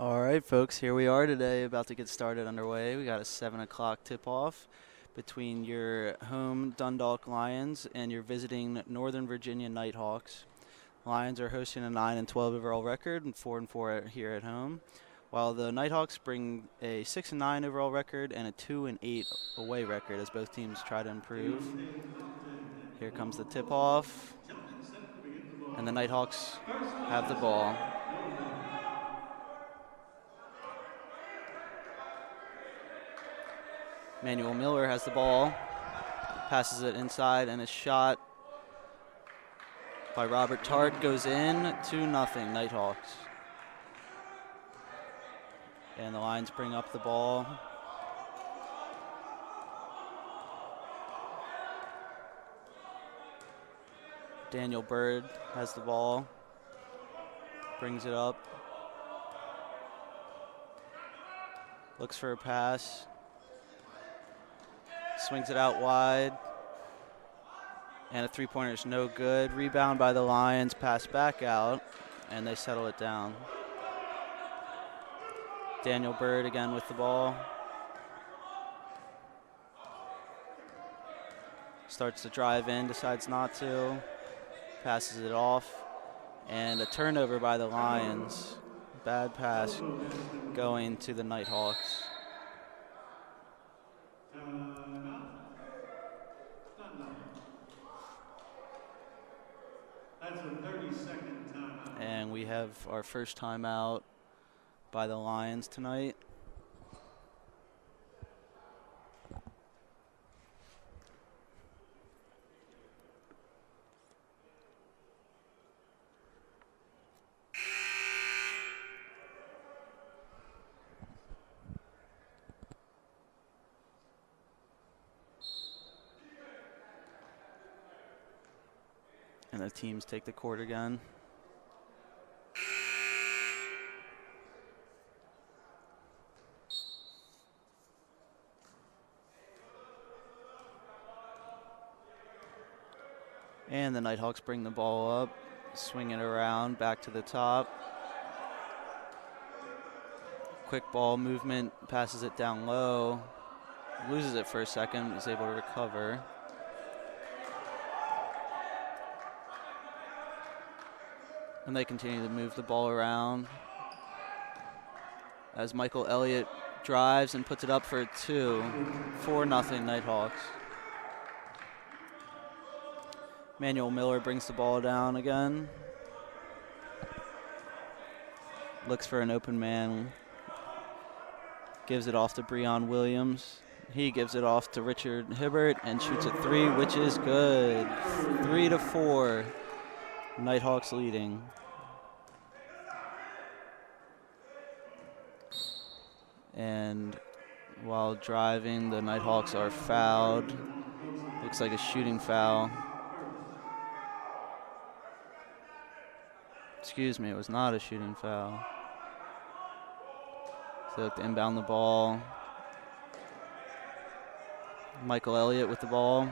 All right, folks, here we are today, about to get started underway. We got a 7 o'clock tip-off between your home Dundalk Lions and your visiting Northern Virginia Nighthawks. Lions are hosting a 9-12 overall record and 4-4 here at home, while the Nighthawks bring a 6-9 overall record and a 2-8 away record as both teams try to improve. Here comes the tip-off, and the Nighthawks have the ball. Manuel Miller has the ball, passes it inside, and a shot by Robert Tart goes in, 2-0 Nighthawks. And the Lions bring up the ball. Daniel Bird has the ball, brings it up, looks for a pass, swings it out wide, and a three-pointer is no good. Rebound by the Lions, pass back out, and they settle it down. Daniel Bird again with the ball. Starts to drive in, decides not to, passes it off, and a turnover by the Lions. Bad pass going to the Nighthawks. That's a 30-second timeout. And we have our first timeout by the Lions tonight. And the teams take the court again. And the Nighthawks bring the ball up, swing it around, back to the top. Quick ball movement, passes it down low, loses it for a second, is able to recover. And they continue to move the ball around as Michael Elliott drives and puts it up for a 2. 4-0 Nighthawks. Manuel Miller brings the ball down again. Looks for an open man. Gives it off to Breon Williams. He gives it off to Richard Hibbert and shoots a 3, which is good. 3-4. Nighthawks leading. And while driving, the Nighthawks are fouled. Looks like a shooting foul. Excuse me, it was not a shooting foul. So they look to inbound the ball. Michael Elliott with the ball.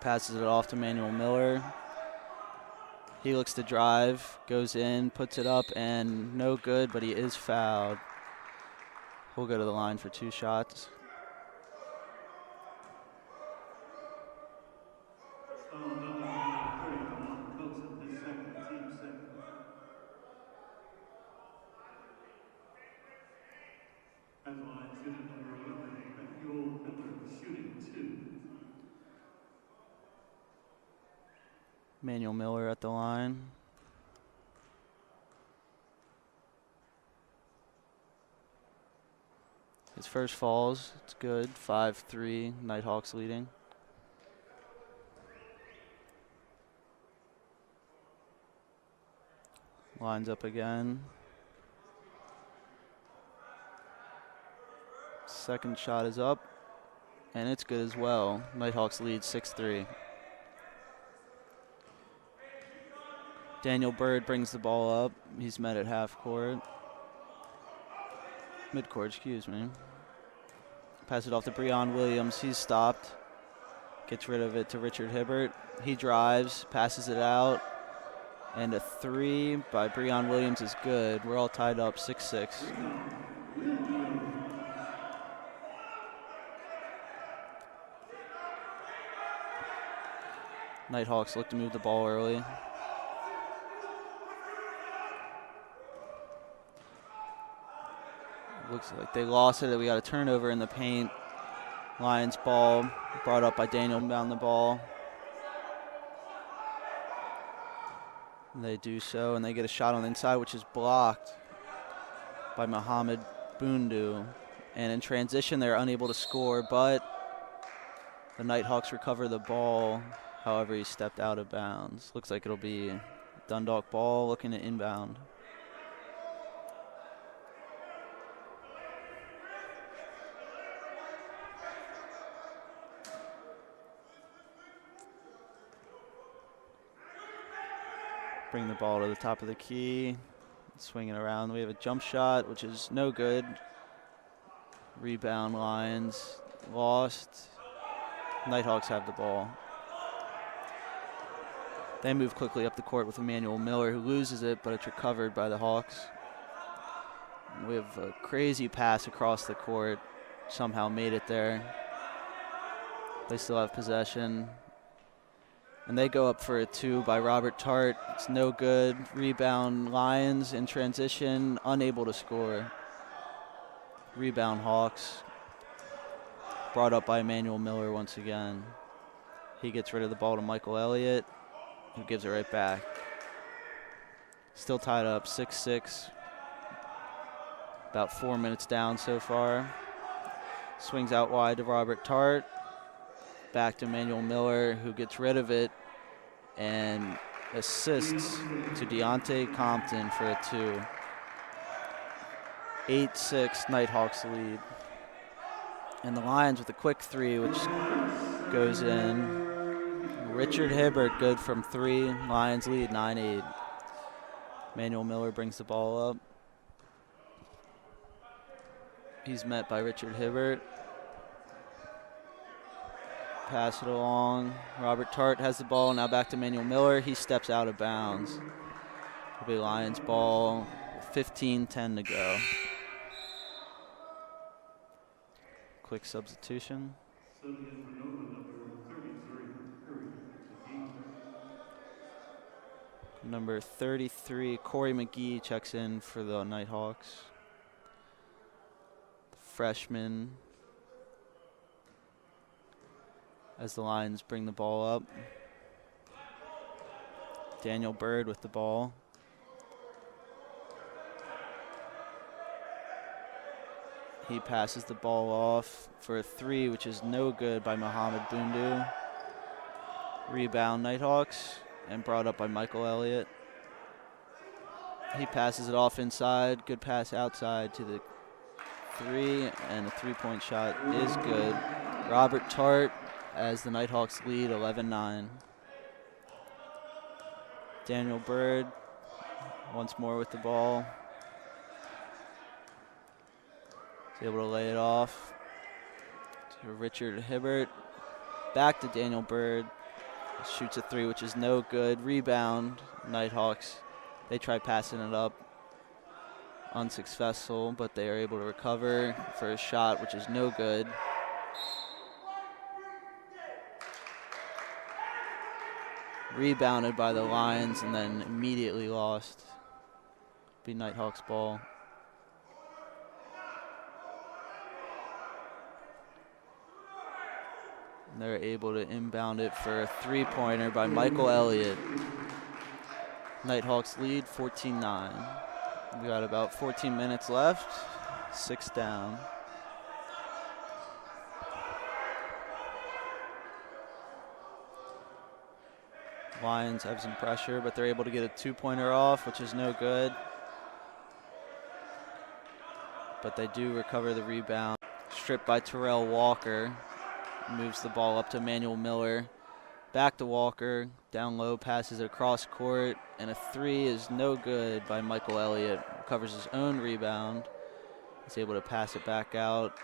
Passes it off to Manuel Miller. He looks to drive, goes in, puts it up, and no good, but he is fouled. We'll go to the line for 2 shots. Manuel Miller at the line. His first falls, it's good. 5-3, Nighthawks leading. Lines up again. Second shot is up, and it's good as well. Nighthawks lead 6-3. Daniel Bird brings the ball up. He's met at half court. Midcourt, excuse me. Pass it off to Breon Williams. He's stopped. Gets rid of it to Richard Hibbert. He drives, passes it out, And a 3 by Breon Williams is good. We're all tied up 6-6. Nighthawks look to move the ball early. Looks like they lost it. We got a turnover in the paint. Lions ball brought up by Daniel down the ball. They do so, and they get a shot on the inside, which is blocked by Mohamed Bundu. And in transition, they're unable to score, but the Nighthawks recover the ball. However, he stepped out of bounds. Looks like it'll be Dundalk ball looking to inbound. Bring the ball to the top of the key. Swing it around. We have a jump shot, which is no good. Rebound Lions. Lost. Nighthawks have the ball. They move quickly up the court with Emmanuel Miller, who loses it, but it's recovered by the Hawks. We have a crazy pass across the court. Somehow made it there. They still have possession. And they go up for a 2 by Robert Tart. It's no good. Rebound Lions in transition, unable to score. Rebound Hawks. Brought up by Emmanuel Miller once again. He gets rid of the ball to Michael Elliott, who gives it right back. Still tied up 6-6. About 4 minutes down so far. Swings out wide to Robert Tart. Back to Emmanuel Miller, who gets rid of it and assists to Deontay Compton for a 2. 8-6, Nighthawks lead. And the Lions with a quick 3, which goes in. Richard Hibbert, good from 3. Lions lead 9-8. Emmanuel Miller brings the ball up. He's met by Richard Hibbert. Pass it along. Robert Tart has the ball. Now back to Emmanuel Miller. He steps out of bounds. It'll be Lions ball. 15-10 to go. Quick substitution. Number 33, Corey McGee checks in for the Nighthawks. Freshman. As the Lions bring the ball up. Daniel Bird with the ball. He passes the ball off for a 3, which is no good by Mohamed Bundu. Rebound Nighthawks, and brought up by Michael Elliott. He passes it off inside. Good pass outside to the 3, and a 3-point shot is good. Robert Tart as the Nighthawks lead 11-9. Daniel Bird once more with the ball. He's able to lay it off to Richard Hibbert. Back to Daniel Bird. Shoots a 3, which is no good. Rebound, Nighthawks. They try passing it up. Unsuccessful, but they are able to recover for a shot, which is no good. Rebounded by the Lions and then immediately lost. Be Nighthawks ball. And they're able to inbound it for a 3-pointer by Michael Elliott. Nighthawks lead 14-9. We got about 14 minutes left. 6 down. Lions have some pressure, but they're able to get a 2-pointer off, which is no good. But they do recover the rebound. Stripped by Terrell Walker. Moves the ball up to Emmanuel Miller. Back to Walker. Down low, passes it across court. And a 3 is no good by Michael Elliott. Recovers his own rebound. He's able to pass it back out.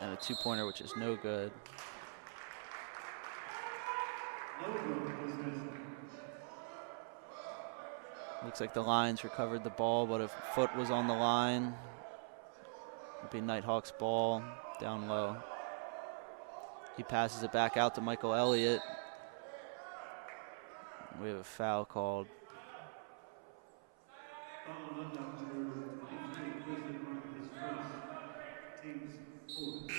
And a 2-pointer, which is no good. Looks like the Lions recovered the ball, but a foot was on the line. It'll be Nighthawks ball down low. He passes it back out to Michael Elliott. We have a foul called. Foul on Dundalk number 23, Christian Wright, his first, team's fourth.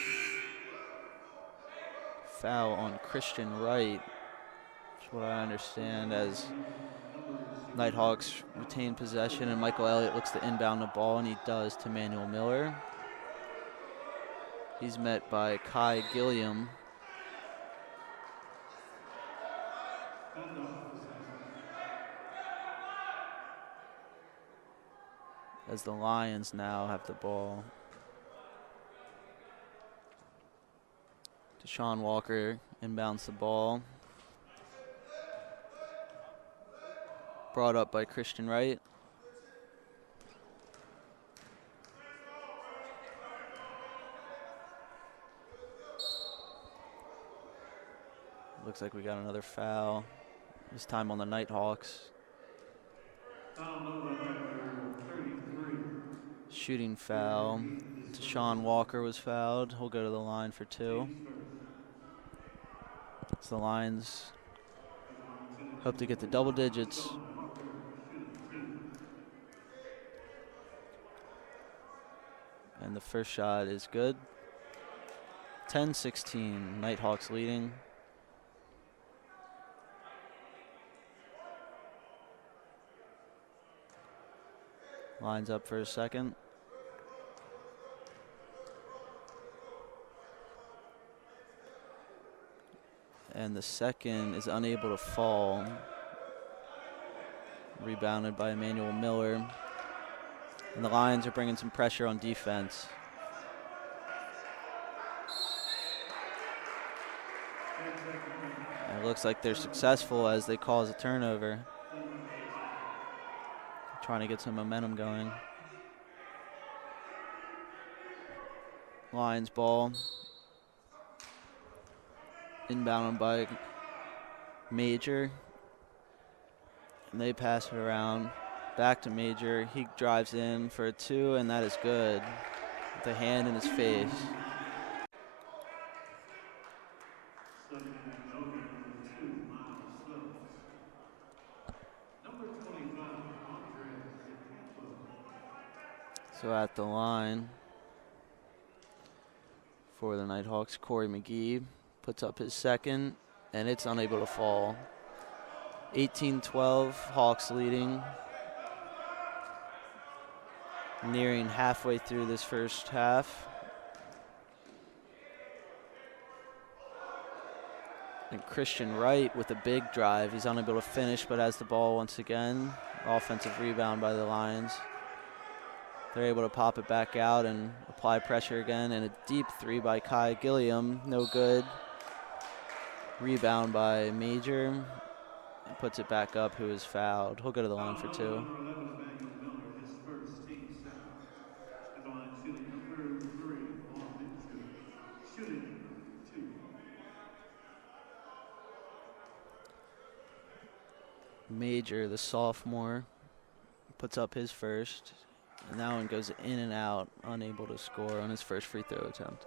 Foul on Christian Wright, is what I understand, as Nighthawks retain possession and Michael Elliott looks to inbound the ball, and he does to Manuel Miller. He's met by Kai Gilliam. Dundalk possession. As the Lions now have the ball. Deshaun Walker inbounds the ball. Brought up by Christian Wright. Looks like we got another foul. This time on the Nighthawks. Foul number 33. Shooting foul. Deshaun Walker was fouled. He'll go to the line for 2. Team's first. So the Lions hope to get to double digits. Walker shooting 2. And the first shot is good. 10-16, Nighthawks leading. Lines up for a second. And the second is unable to fall. Rebounded by Emmanuel Miller. And the Lions are bringing some pressure on defense. And it looks like they're successful as they cause a turnover. Trying to get some momentum going. Lions ball. Inbounded by Major. And they pass it around. Back to Major. He drives in for a 2, and that is good. With a hand in his face. Second and over, number 2, Miles Phillips. Number 25, Andre Campbell. So at the line for the Nighthawks, Corey McGee puts up his second, and it's unable to fall. 18-12, Hawks leading. Nearing halfway through this first half. And Christian Wright with a big drive. He's unable to finish, but has the ball once again. Offensive rebound by the Lions. They're able to pop it back out and apply pressure again. And a deep 3 by Kai Gilliam. No good. Rebound by Major. And puts it back up, who is fouled. He'll go to the line for 2. Number 11, Emmanuel Miller, his first, team second. At the line shooting number 3, Vaughn Mitchell. Shooting 2. Major, the sophomore, puts up his first. And that one goes in and out, unable to score on his first free throw attempt.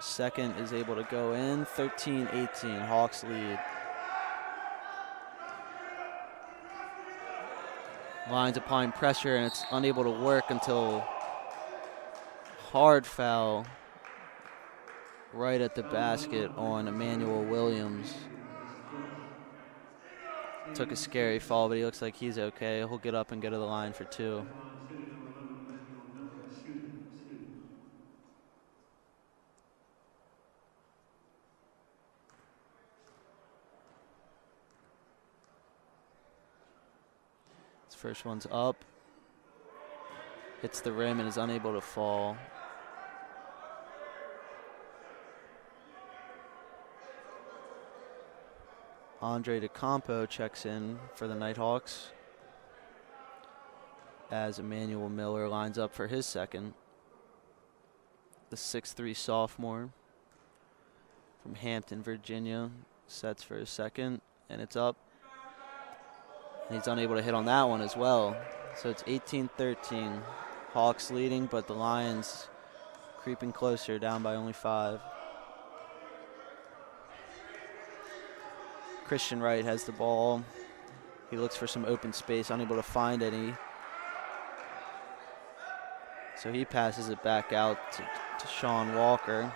Second is able to go in. 13-18, Hawks lead. Lions applying pressure, and it's unable to work until hard foul right at the basket on Emmanuel Williams. Took a scary fall, but he looks like he's okay. He'll get up and go to the line for 2. At the line shooting number 11, Emmanuel Miller, shooting 2. His first one's up. Hits the rim and is unable to fall. Andre DeCampo checks in for the Nighthawks as Emmanuel Miller lines up for his second. the 6'3" sophomore from Hampton, Virginia, sets for his second, and it's up. And he's unable to hit on that one as well. So it's 18-13. Hawks leading, but the Lions creeping closer, down by only 5. Christian Wright has the ball. He looks for some open space, unable to find any. So he passes it back out to Sean Walker.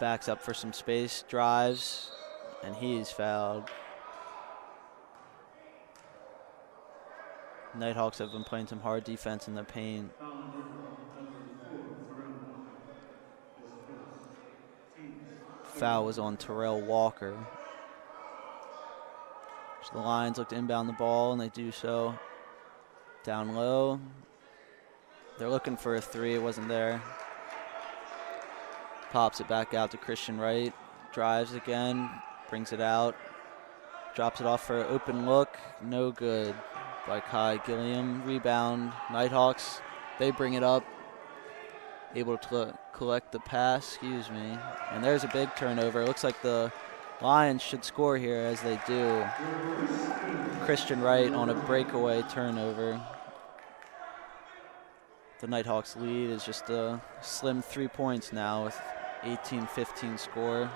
Backs up for some space, drives, and he's fouled. Nighthawks have been playing some hard defense in the paint. Foul number 4, Terrell Walker. His first, team's Foul was on Terrell Walker. So the Lions look to inbound the ball, and they do so. Down low. They're looking for a 3. It wasn't there. Pops it back out to Christian Wright. Drives again. Brings it out. Drops it off for an open look. No good by Kai Gilliam. Rebound. Nighthawks. They bring it up. Able to collect the pass. Excuse me. And there's a big turnover. Looks like the Lions should score here, as they do. Christian Wright on a breakaway turnover. The Nighthawks lead is just a slim 3 points now with 18-15 score.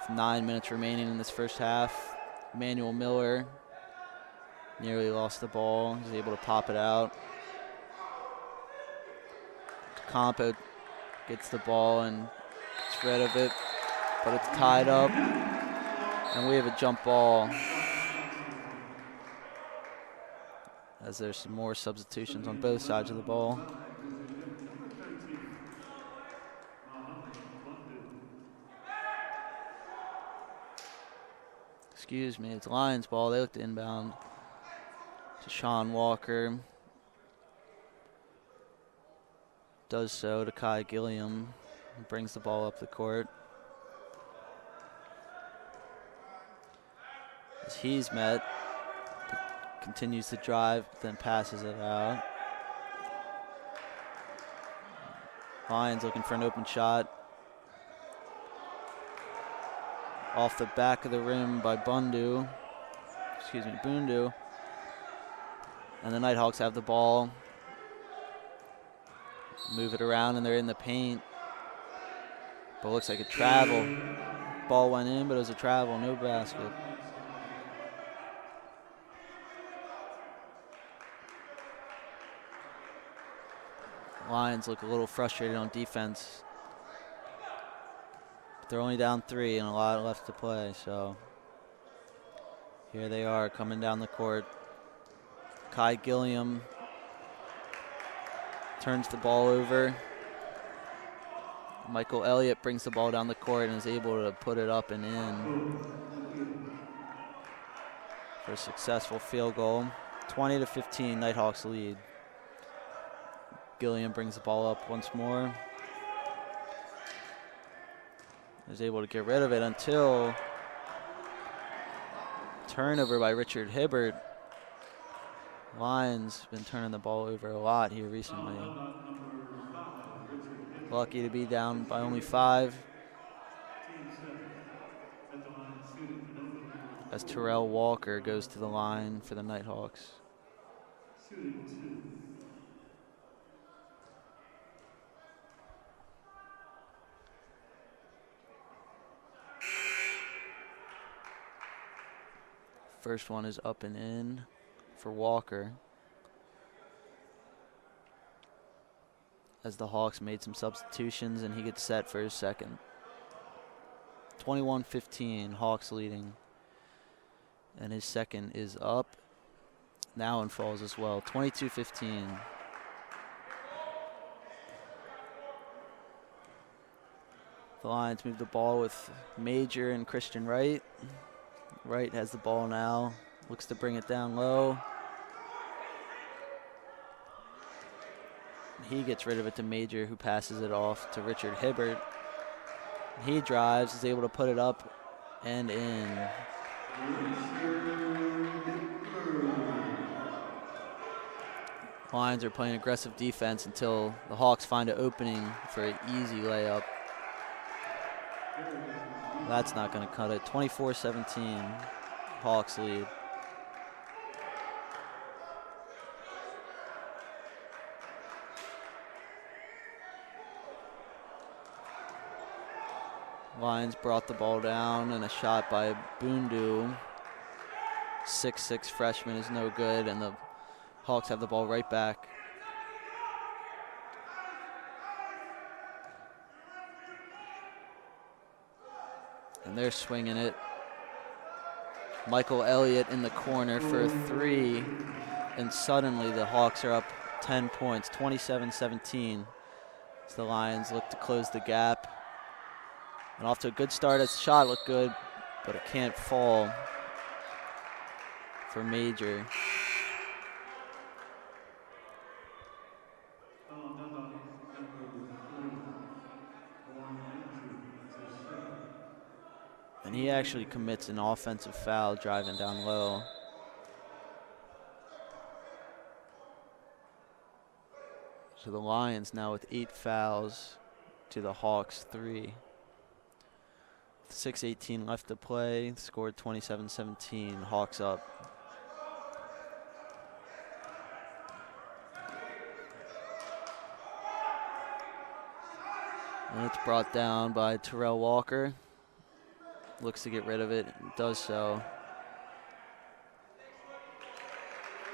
With 9 minutes remaining in this first half. Emmanuel Miller nearly lost the ball. He's able to pop it out. Campo gets the ball and gets rid of it, but it's tied up. And we have a jump ball, as there's some more substitutions on both sides of the ball. number 13, Muhammad Bundu. Excuse me, it's Lions ball. They look to inbound to Sean Walker. Does so to Kai Gilliam. Brings the ball up the court. As he's met, continues to drive, then passes it out. Lions looking for an open shot. Off the back of the rim by Bundu. Excuse me, Bundu. And the Nighthawks have the ball. Move it around, and they're in the paint. But it looks like a travel. Ball went in, but it was a travel, no basket. Lions look a little frustrated on defense. But they're only down 3 and a lot left to play, so here they are coming down the court. Kai Gilliam turns the ball over. Michael Elliott brings the ball down the court and is able to put it up and in for a successful field goal. 20-15, Nighthawks lead. Gilliam brings the ball up once more. Is able to get rid of it until turnover by Richard Hibbert. Lions been turning the ball over a lot here recently. Lucky to be down by only 5. As Terrell Walker goes to the line for the Nighthawks. Shooting 2. First one is up and in for Walker, as the Hawks made some substitutions and he gets set for his second. 21-15, Hawks leading. And his second is up. Now and falls as well. 22-15. The Lions move the ball with Major and Christian Wright. Wright has the ball now. Looks to bring it down low. He gets rid of it to Major, who passes it off to Richard Hibbert. He drives, is able to put it up and in. Lions are playing aggressive defense until the Hawks find an opening for an easy layup. That's not going to cut it. 24-17, Hawks lead. Lions brought the ball down, and a shot by Bundu. 6'6" freshman is no good, and the Hawks have the ball right back. And they're swinging it. Michael Elliott in the corner for a three, and suddenly the Hawks are up 10 points, 27-17. As the Lions look to close the gap. And off to a good start. As the shot looked good, but it can't fall for Major. Dundalk number 3, Warren Major. That's his second. And he actually commits an offensive foul driving down low. So the Lions now with 8 fouls to the Hawks 3. 6:18 left to play, scored 27-17, Hawks up. And it's brought down by Terrell Walker. Looks to get rid of it, and does so.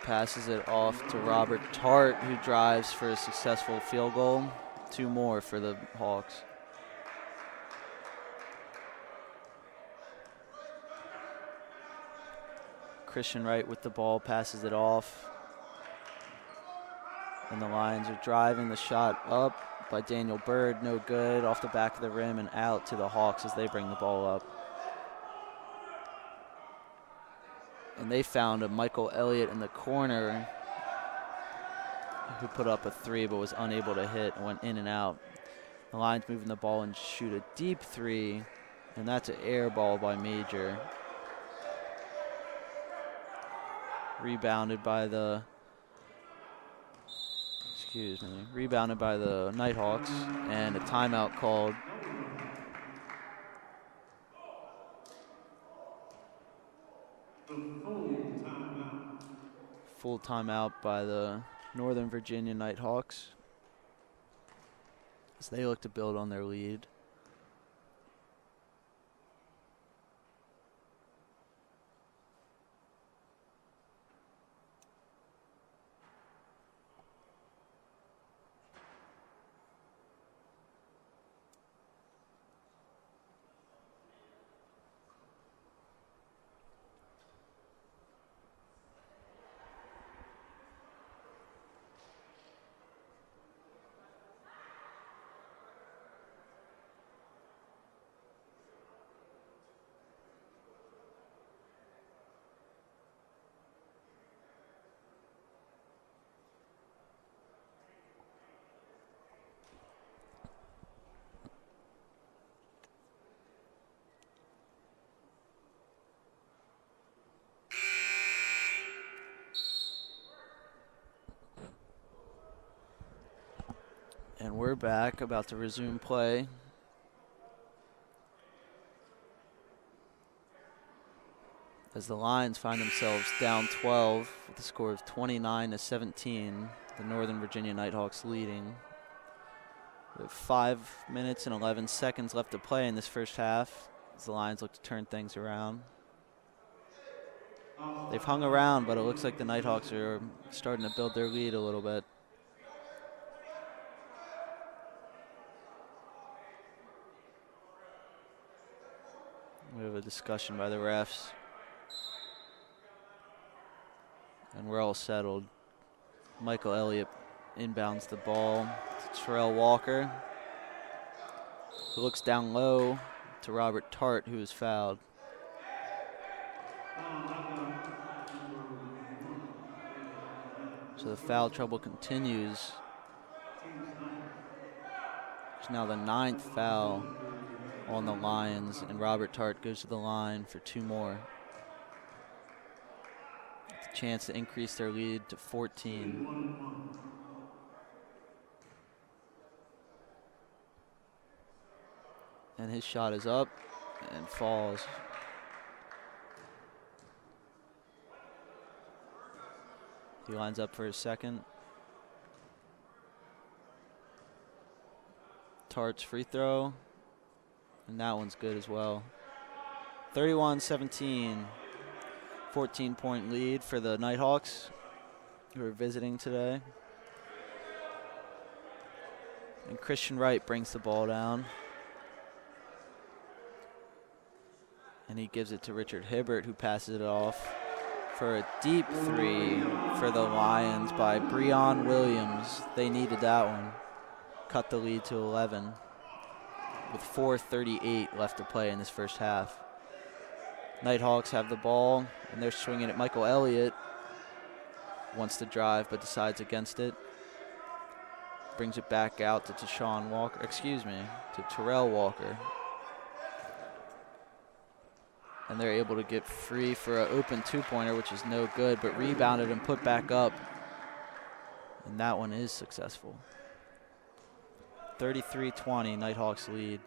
Passes it off to Robert Tart, who drives for a successful field goal. 2 more for the Hawks. Christian Wright with the ball, passes it off. And the Lions are driving. The shot up by Daniel Bird, no good, off the back of the rim and out to the Hawks as they bring the ball up. And they found a Michael Elliott in the corner who put up a 3 but was unable to hit and went in and out. The Lions moving the ball and shoot a deep 3, and that's an air ball by Major. Rebounded by the Nighthawks, and a timeout called. The full timeout. Full timeout by the Northern Virginia Nighthawks as they look to build on their lead. And we're back, about to resume play. As the Lions find themselves down 12 with a score of 29-17, the Northern Virginia Nighthawks leading. We have 5 minutes and 11 seconds left to play in this first half as the Lions look to turn things around. They've hung around, but it looks like the Nighthawks are starting to build their lead a little bit. We have a discussion by the refs. And we're all settled. Michael Elliott inbounds the ball to Terrell Walker, who looks down low to Robert Tart, who is fouled. So the foul trouble continues. It's now the 9th foul on the Lions, and Robert Tart goes to the line for 2 more. The chance to increase their lead to 14. Shooting 1-1. And his shot is up and falls. He lines up for his second. Tart's free throw. And that one's good as well. 31-17. 14-point lead for the Nighthawks, who are visiting today. And Christian Wright brings the ball down. And he gives it to Richard Hibbert, who passes it off for a deep three for the Lions by Breon Williams. They needed that one. Cut the lead to 11 with 4:38 left to play in this first half. Nighthawks have the ball, and they're swinging it. Michael Elliott wants to drive, but decides against it. Brings it back out to Terrell Walker. And they're able to get free for an open two-pointer, which is no good, but rebounded and put back up. And that one is successful. 33-20, Nighthawks lead.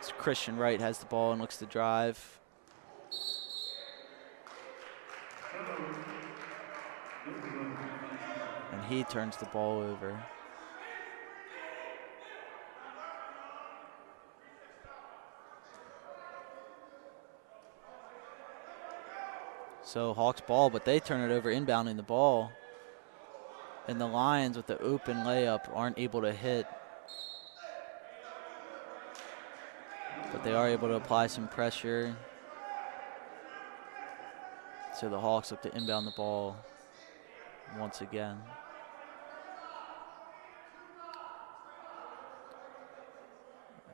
So Christian Wright has the ball and looks to drive. And he turns the ball over. So Hawks ball, but they turn it over inbounding the ball. And the Lions with the open layup aren't able to hit. But they are able to apply some pressure. So the Hawks look to inbound the ball once again.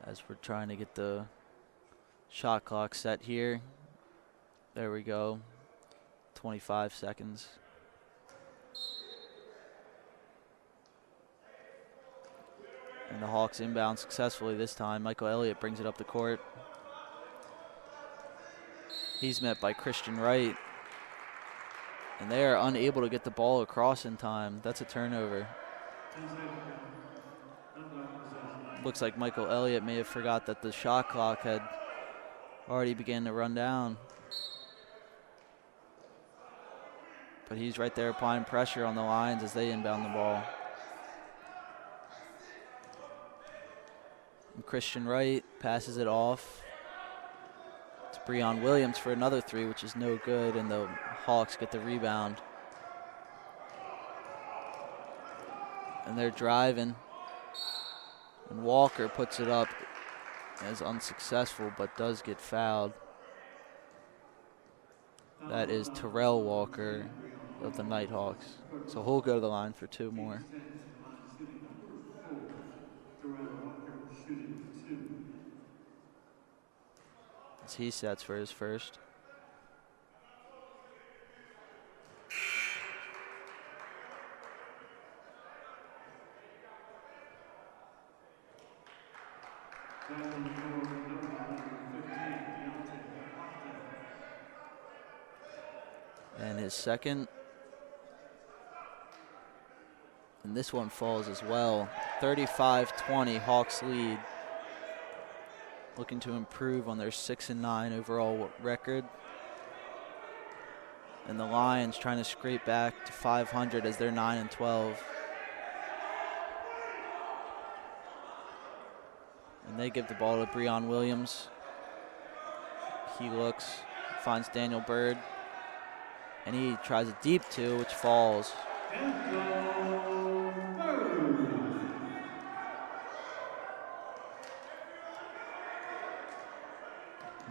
As we're trying to get the shot clock set here. There we go. 25 seconds. And the Hawks inbound successfully this time. Michael Elliott brings it up the court. He's met by Christian Wright. And they are unable to get the ball across in time. That's a turnover. Looks like Michael Elliott may have forgot that the shot clock had already began to run down. But he's right there applying pressure on the Lions as they inbound the ball. And Christian Wright passes it off to Breon Williams for another three, which is no good, and the Hawks get the rebound. And they're driving. And Walker puts it up as unsuccessful, but does get fouled. That is Terrell Walker of the Nighthawks. So he'll go to the line for two more. As he sets for his first. And his second. And this one falls as well. 35-20, Hawks lead. Looking to improve on their 6-9 overall record. And the Lions trying to scrape back to 500 as they're 9-12. And they give the ball to Breon Williams. He looks, finds Daniel Bird. And he tries a deep two, which falls.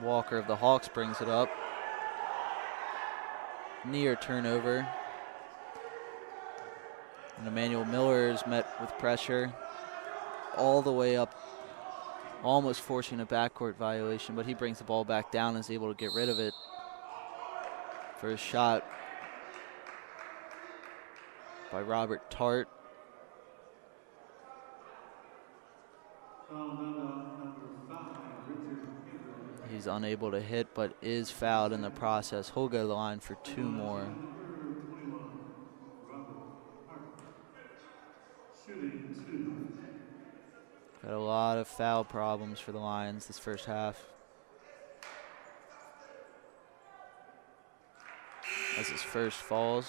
Walker of the Hawks brings it up. Near turnover. And Emmanuel Miller is met with pressure all the way up, almost forcing a backcourt violation, but he brings the ball back down and is able to get rid of it for a shot by Robert Tart. He's unable to hit, but is fouled in the process. He'll go to the line for 2 more. Number 21, Robert Hart, shooting 2. Got a lot of foul problems for the Lions this first half. As his first falls.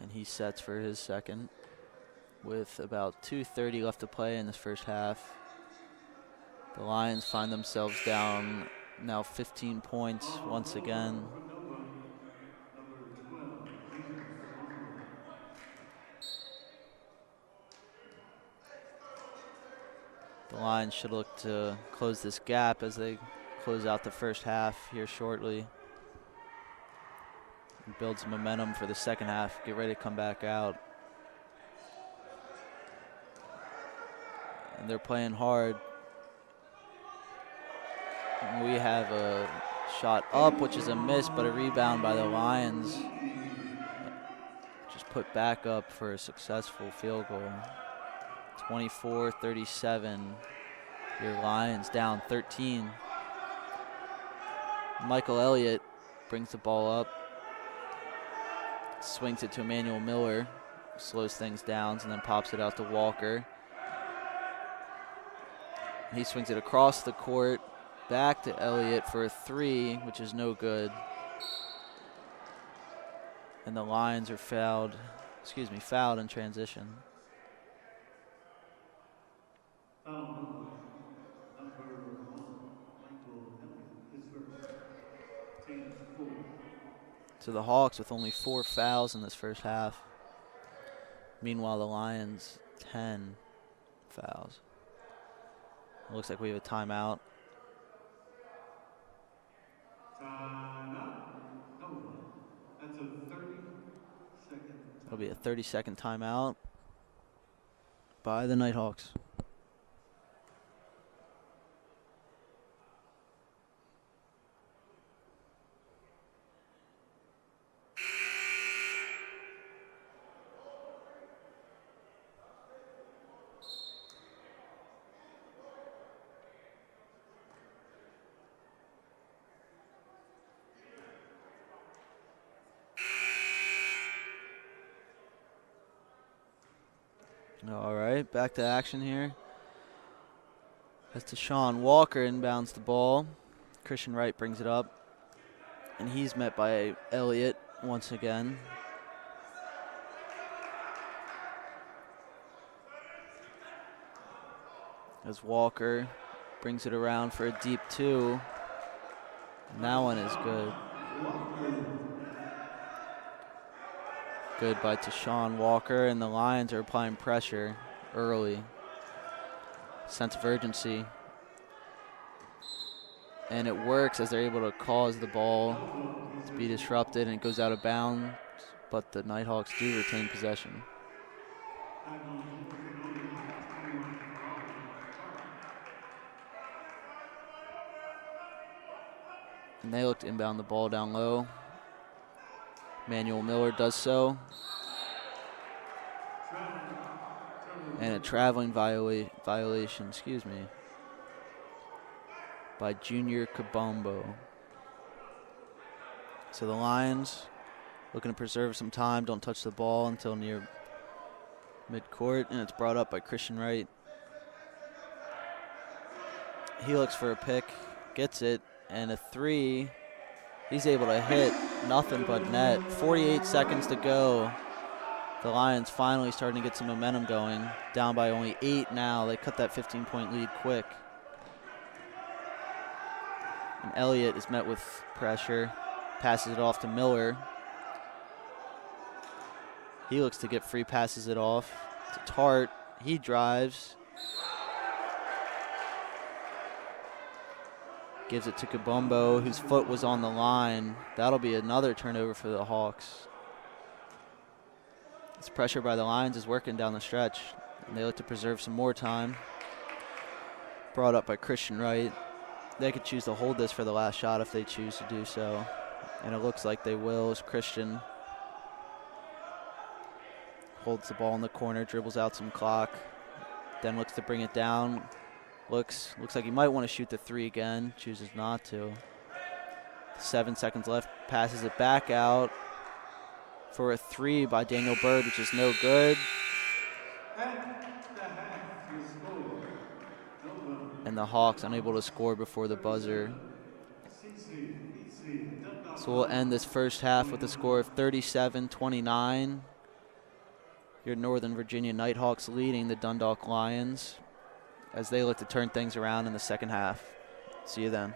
And he sets for his second with about 2:30 left to play in this first half. The Lions find themselves down now 15 points once again. For Nova, number 12, James Kabumbo. The Lions should look to close this gap as they close out the first half here shortly. And build some momentum for the second half. Get ready to come back out. And they're playing hard. And we have a shot up, which is a miss, but a rebound by the Lions. Just put back up for a successful field goal. 24-37. Your Lions down 13. Michael Elliott brings the ball up. Swings it to Emmanuel Miller. Slows things down and then pops it out to Walker. He swings it across the court. Back to Elliott for a 3, which is no good. And the Lions are fouled in transition. Foul number 1, Michael Elliott, his first, team's 4. So the Hawks with only 4 fouls in this first half. Meanwhile, the Lions 10 fouls. It looks like we have a timeout. Timeout. Nova. That's a 30-second. It'll be a 30-second timeout by the Nighthawks. All right, back to action here. As Deshaun Walker inbounds the ball. Christian Wright brings it up. And he's met by Elliott once again. As Walker brings it around for a deep 2. And that one is good. Good by Deshaun Walker, and the Lions are applying pressure early. Sense of urgency. And it works as they're able to cause the ball to be disrupted, and it goes out of bounds, but the Nighthawks do retain possession. And they look to inbound the ball down low. Emmanuel Miller does so. And a traveling violation, by Junior Kabumbo. So the Lions looking to preserve some time, don't touch the ball until near midcourt, and it's brought up by Christian Wright. He looks for a pick, gets it, and a 3. He's able to hit nothing but net. 48 seconds to go. The Lions finally starting to get some momentum going. Down by only 8 now. They cut that 15-point lead quick. And Elliott is met with pressure. Passes it off to Miller. He looks to get free, passes it off to Tart. He drives. Gives it to Kabumbo, whose foot was on the line. That'll be another turnover for the Hawks. This pressure by the Lions is working down the stretch, and they look to preserve some more time. Brought up by Christian Wright. They could choose to hold this for the last shot if they choose to do so, and it looks like they will as Christian holds the ball in the corner, dribbles out some clock, then looks to bring it down. Looks like he might want to shoot the three again, chooses not to. 7 seconds left, passes it back out for a three by Daniel Bird, which is no good. At the half, your score, Nova. And the Hawks unable to score before the buzzer. 37, CCBC Dundalk. So we'll end this first half with a score of 37-29. Your Northern Virginia Nighthawks leading the Dundalk Lions as they look to turn things around in the second half. See you then.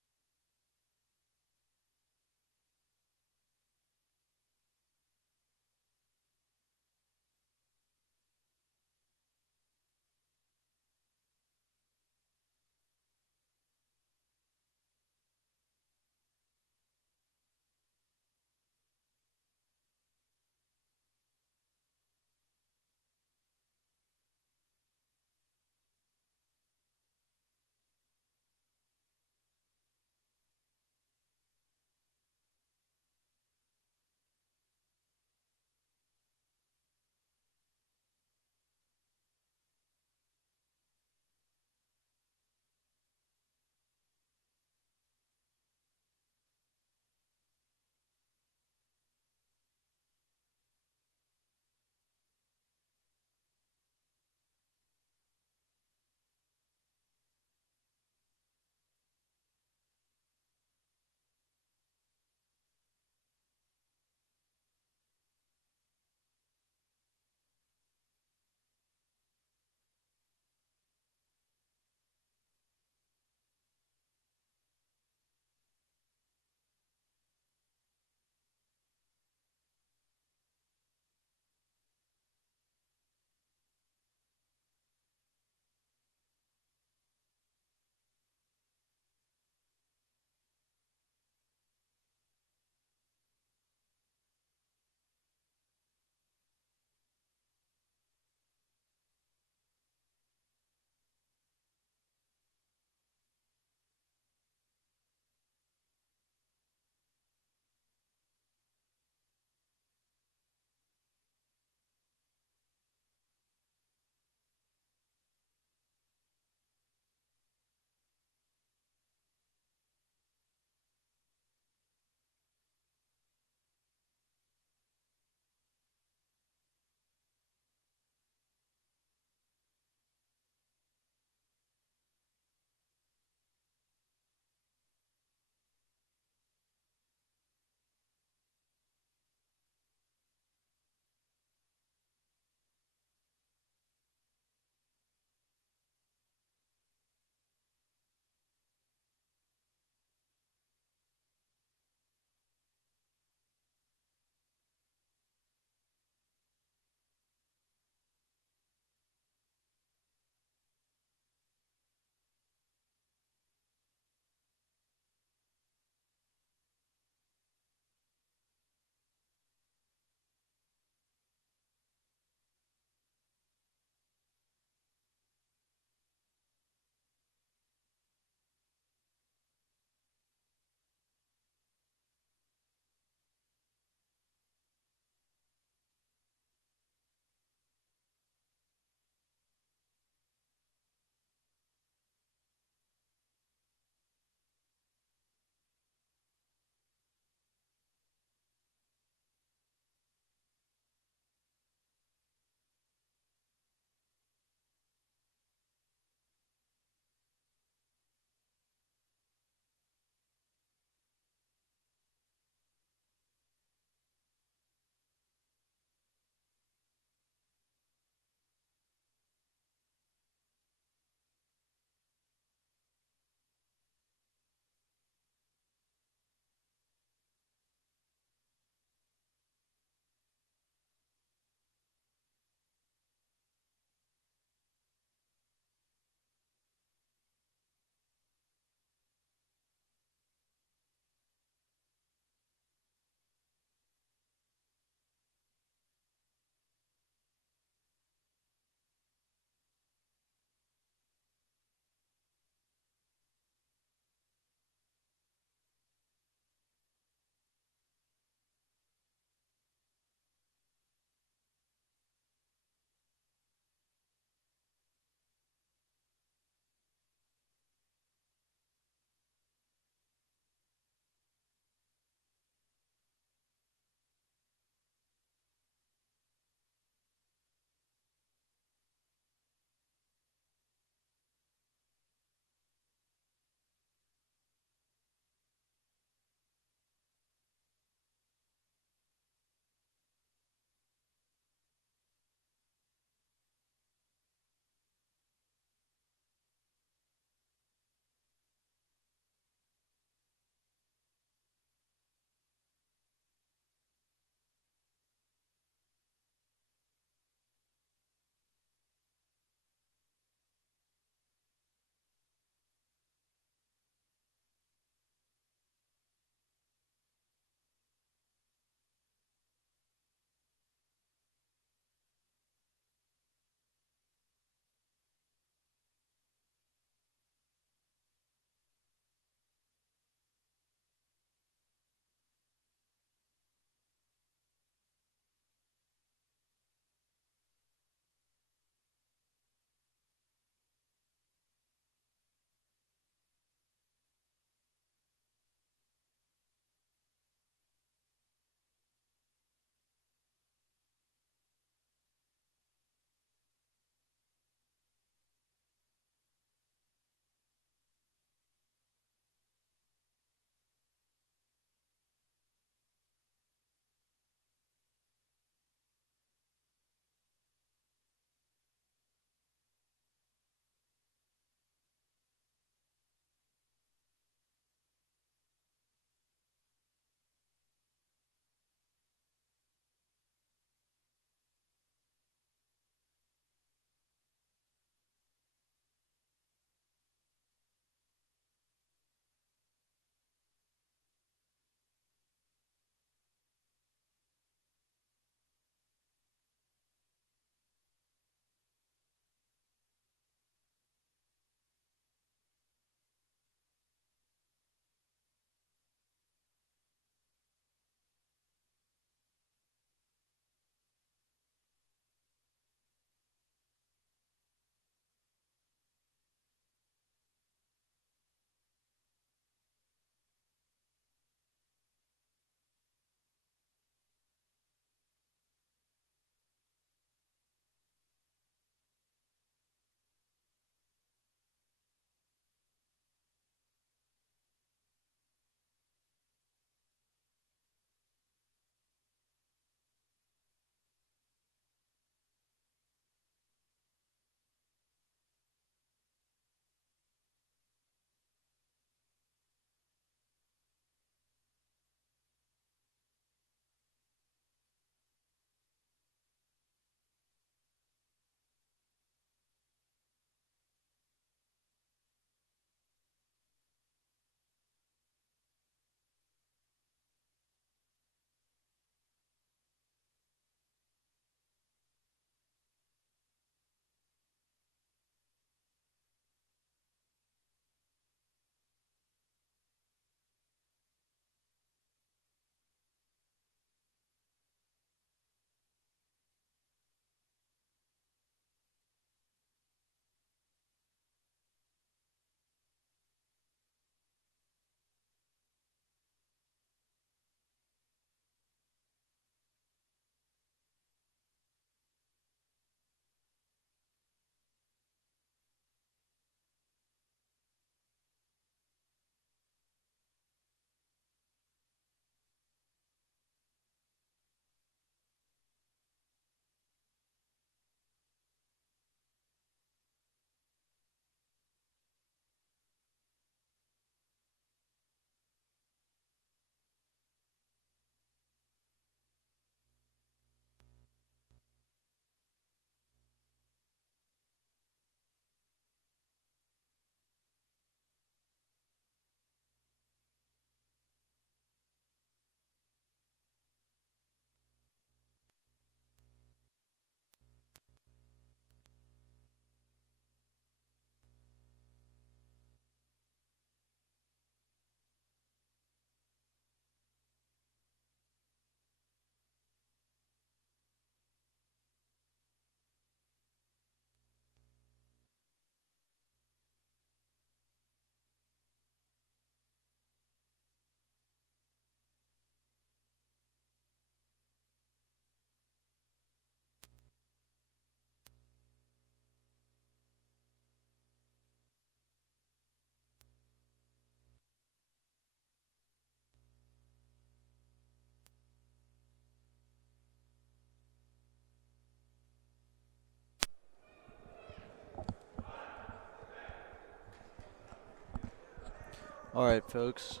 All right, folks,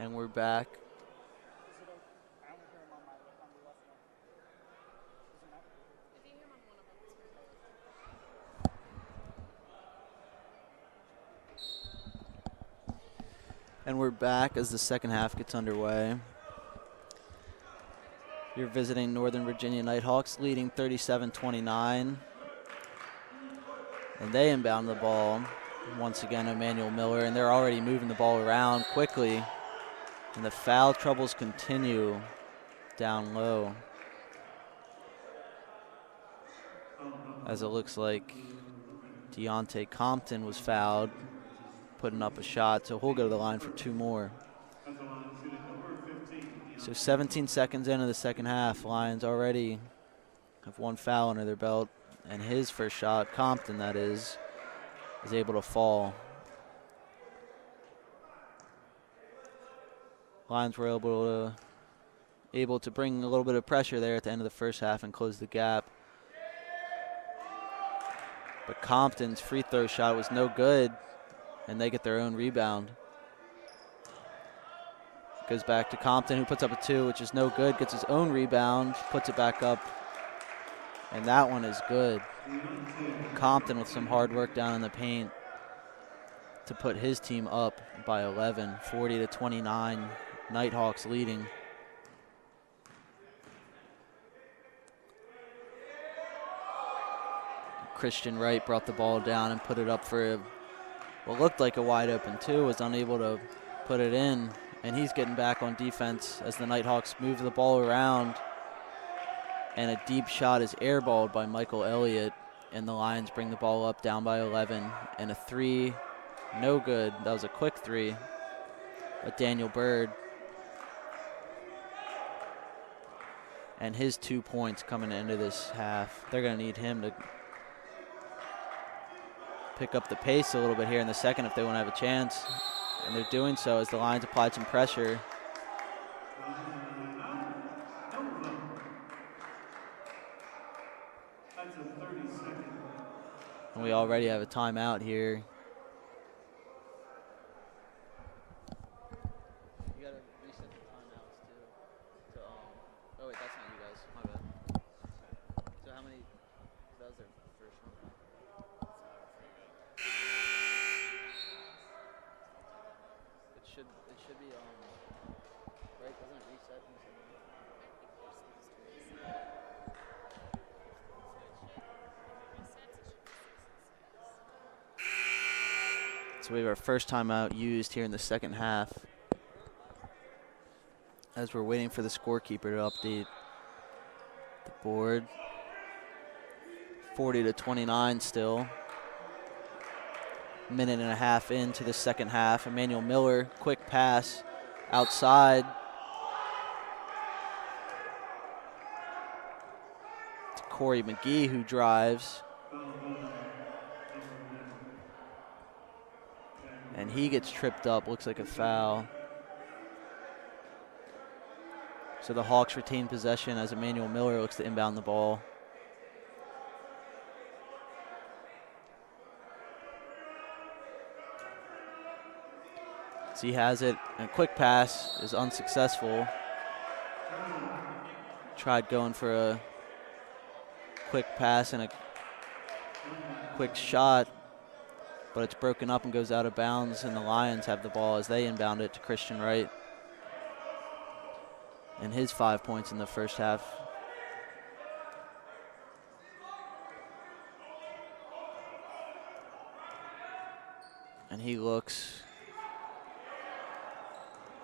and we're back. And we're back as the second half gets underway. You're visiting Northern Virginia Nighthawks, leading 37-29. And they inbound the ball. Once again, Emmanuel Miller, and they're already moving the ball around quickly. And the foul troubles continue down low, as it looks like Deontay Compton was fouled, putting up a shot, so he'll go to the line for 2 more. At the line, shooting number 15. So 17 seconds into the second half, Lions already have 1 foul under their belt, and his first shot, Compton that is able to fall. Lions were able to bring a little bit of pressure there at the end of the first half and close the gap. But Compton's free throw shot was no good, and they get their own rebound. Goes back to Compton, who puts up a 2, which is no good, gets his own rebound, puts it back up, and that one is good. Compton with some hard work down in the paint to put his team up by 11, 40-29, Nighthawks leading. Christian Wright brought the ball down and put it up for what looked like a wide open 2, was unable to put it in, and he's getting back on defense as the Nighthawks move the ball around, and a deep shot is airballed by Michael Elliott, and the Lions bring the ball up down by 11, and a 3, no good. That was a quick 3, but Daniel Bird, and his 2 points coming into this half. They're going to need him to pick up the pace a little bit here in the second if they want to have a chance. And they're doing so as the Lions applied some pressure. That's a 30-second. And we already have a timeout here. You got to reset the timeouts too. Oh wait, that's not you guys. My bad. So how many? That was their first one. It should be right. Doesn't it reset in a second? So we have our first timeout used here in the second half, as we're waiting for the scorekeeper to update the board. 40-29 still. Minute and a half into the second half. Emmanuel Miller, quick pass outside to Corey McGee, who drives. And he gets tripped up, looks like a foul. So the Hawks retain possession as Emmanuel Miller looks to inbound the ball. So he has it, and a quick pass is unsuccessful. Tried going for a quick pass and a quick shot, but it's broken up and goes out of bounds, and the Lions have the ball as they inbound it to Christian Wright. And his 5 points in the first half. And he looks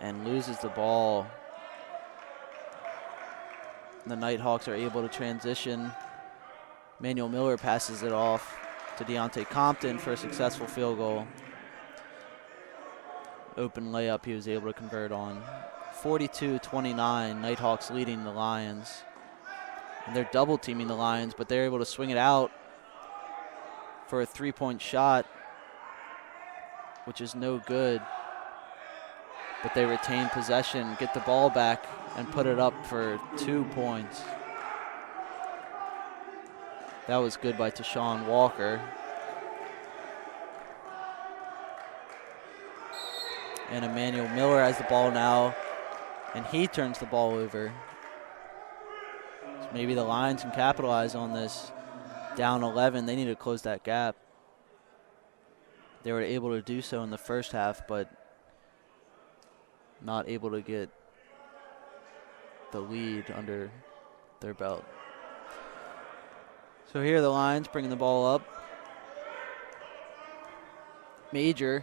and loses the ball. The Nighthawks are able to transition. Emmanuel Miller passes it off to Deontay Compton for a successful field goal. Open layup he was able to convert on. 42-29, Nighthawks leading the Lions. And they're double teaming the Lions, but they're able to swing it out for a 3-point shot, which is no good. But they retain possession, get the ball back, and put it up for 2 points. That was good by Tashawn Walker. And Emmanuel Miller has the ball now, and he turns the ball over. So maybe the Lions can capitalize on this. Down 11, they need to close that gap. They were able to do so in the first half, but not able to get the lead under their belt. So here are the Lions bringing the ball up. Major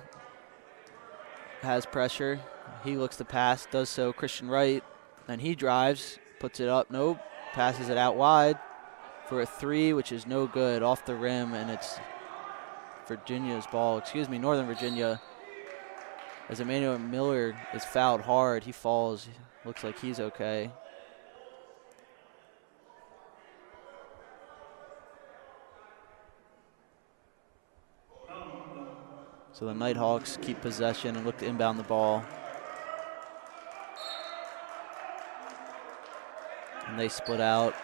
has pressure. He looks to pass, does so. Christian Wright, and he drives, puts it up. Nope, passes it out wide for a three, which is no good, off the rim, and it's Virginia's ball. Northern Virginia. As Emmanuel Miller is fouled hard, he falls. Looks like he's okay. So the Nighthawks keep possession and look to inbound the ball. And they split out.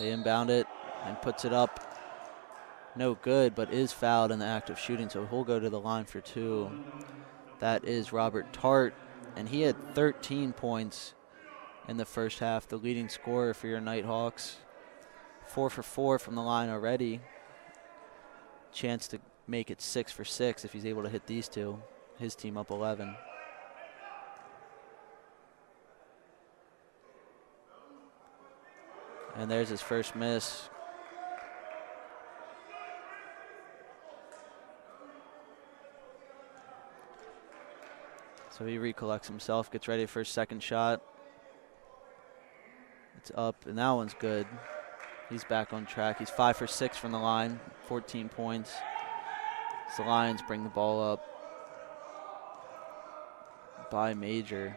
They inbound it and puts it up. No good, but is fouled in the act of shooting, so he'll go to the line for two. That is Robert Tart, and he had 13 points in the first half, the leading scorer for your Nighthawks. 4 for 4 from the line already. Chance to make it 6 for 6 if he's able to hit these two. His team up 11. And there's his first miss. So he recollects himself, gets ready for his second shot. It's up, and that one's good. He's back on track. He's 5 for 6 from the line, 14 points. So the Lions bring the ball up by Major.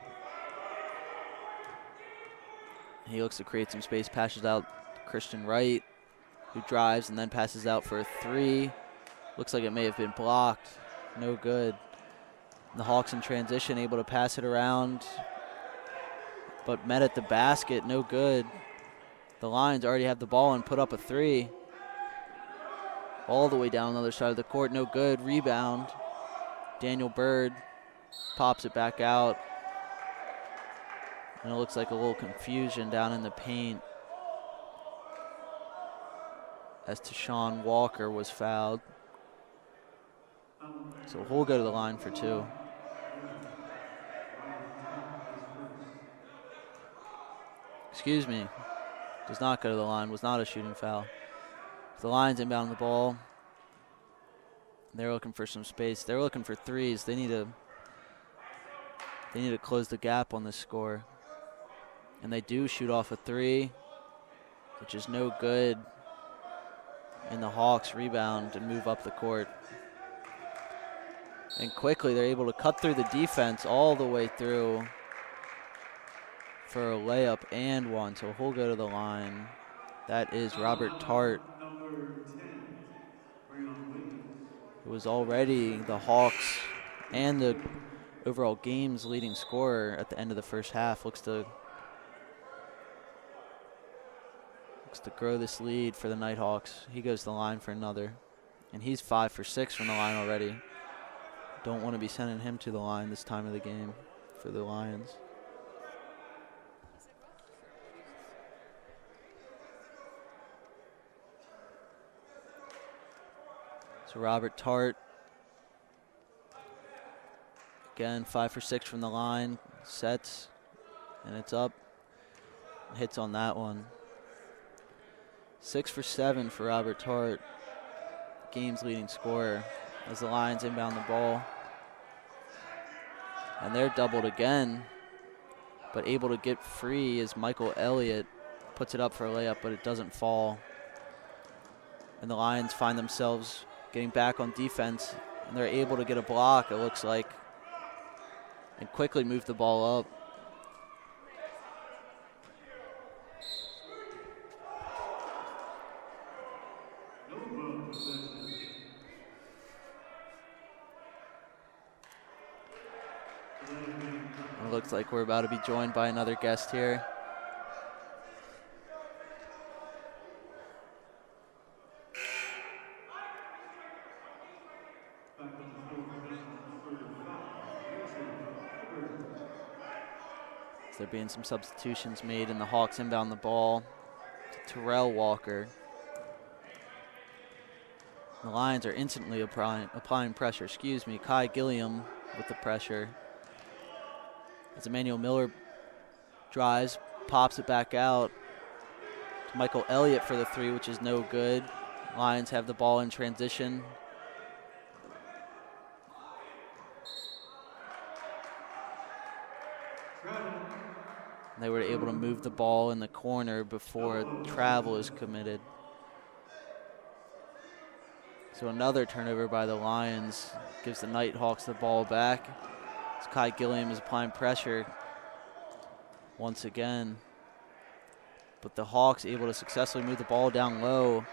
He looks to create some space, passes out Christian Wright, who drives and then passes out for a three. Looks like it may have been blocked. No good. The Hawks in transition, able to pass it around, but met at the basket, no good. The Lions already have the ball and put up a three. All the way down the other side of the court, no good. Rebound. Daniel Bird pops it back out. And it looks like a little confusion down in the paint as Tashawn Walker was fouled. So we'll go to the line for two. Excuse me. Does not go to the line. Was not a shooting foul. The Lions inbound the ball. They're looking for some space. They're looking for threes. They need to close the gap on this score. And they do shoot off a three, which is no good. And the Hawks rebound and move up the court. And quickly they're able to cut through the defense all the way through for a layup and one. So he'll go to the line. That is Robert Tart, who was already the Hawks and the overall game's leading scorer at the end of the first half. Looks to grow this lead for the Nighthawks. He goes to the line for another. And he's 5 for 6 from the line already. Don't want to be sending him to the line this time of the game for the Lions. So Robert Tart, again, 5 for 6 from the line, sets, and it's up. Hits on that one. 6 for 7 for Robert Tart, game's leading scorer, as the Lions inbound the ball. And they're doubled again, but able to get free is Michael Elliott. Puts it up for a layup, but it doesn't fall. And the Lions find themselves getting back on defense, and they're able to get a block, it looks like, and quickly move the ball up. It looks like we're about to be joined by another guest here. There being some substitutions made, and the Hawks inbound the ball to Terrell Walker. The Lions are instantly applying pressure. Kai Gilliam with the pressure. As Emmanuel Miller drives, pops it back out to Michael Elliott for the three, which is no good. Lions have the ball in transition. They were able to move the ball in the corner before a travel is committed. So another turnover by the Lions gives the Nighthawks the ball back. As Kai Gilliam is applying pressure once again. But the Hawks able to successfully move the ball down low,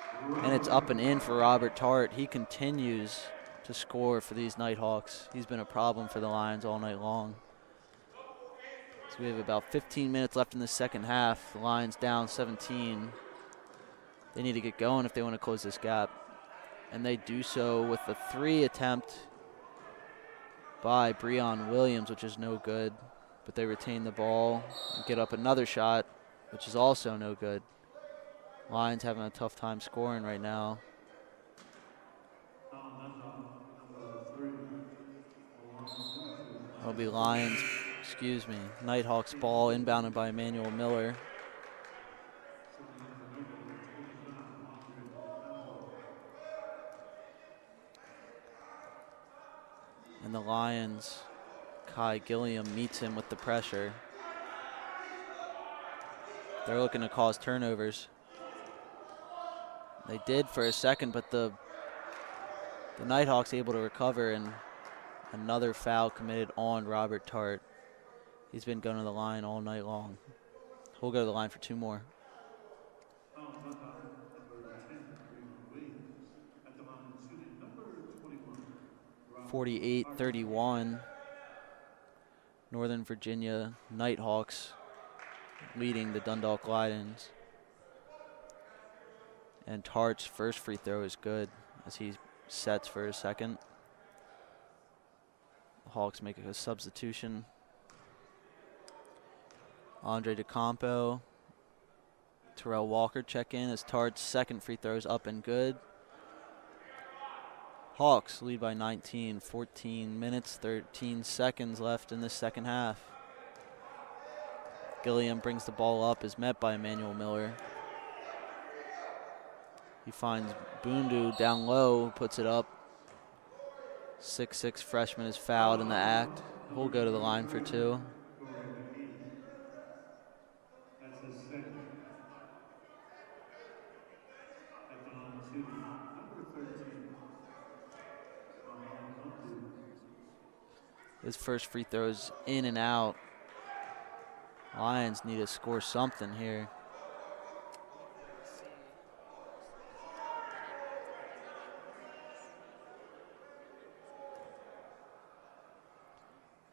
and it's up and in for Robert Tart. He continues to score for these Nighthawks. He's been a problem for the Lions all night long. So we have about 15 minutes left in the second half. The Lions down 17. They need to get going if they want to close this gap. And they do so with the three attempt by Breon Williams, which is no good. But they retain the ball and get up another shot, which is also no good. Lions having a tough time scoring right now. It'll be Nighthawks ball inbounded by Emmanuel Miller. And the Lions, Kai Gilliam meets him with the pressure. They're looking to cause turnovers. They did for a second, but the Nighthawks able to recover, and another foul committed on Robert Tart. He's been going to the line all night long. He'll go to the line for two more. 48-31. Northern Virginia Nighthawks leading the Dundalk Lions. And Tart's first free throw is good as he sets for his second. The Hawks make a substitution. Andre DeCampo, Terrell Walker check in as Tart's second free throw is up and good. Hawks lead by 19, 14 minutes, 13 seconds left in this second half. Gilliam brings the ball up, is met by Emmanuel Miller. He finds Bundu down low, puts it up. 6'6" freshman is fouled in the act. He'll go to the line for two. That's his second. At the line shooting, number 13, Mohamed Bundu. His first free throw is in and out. Lions need to score something here.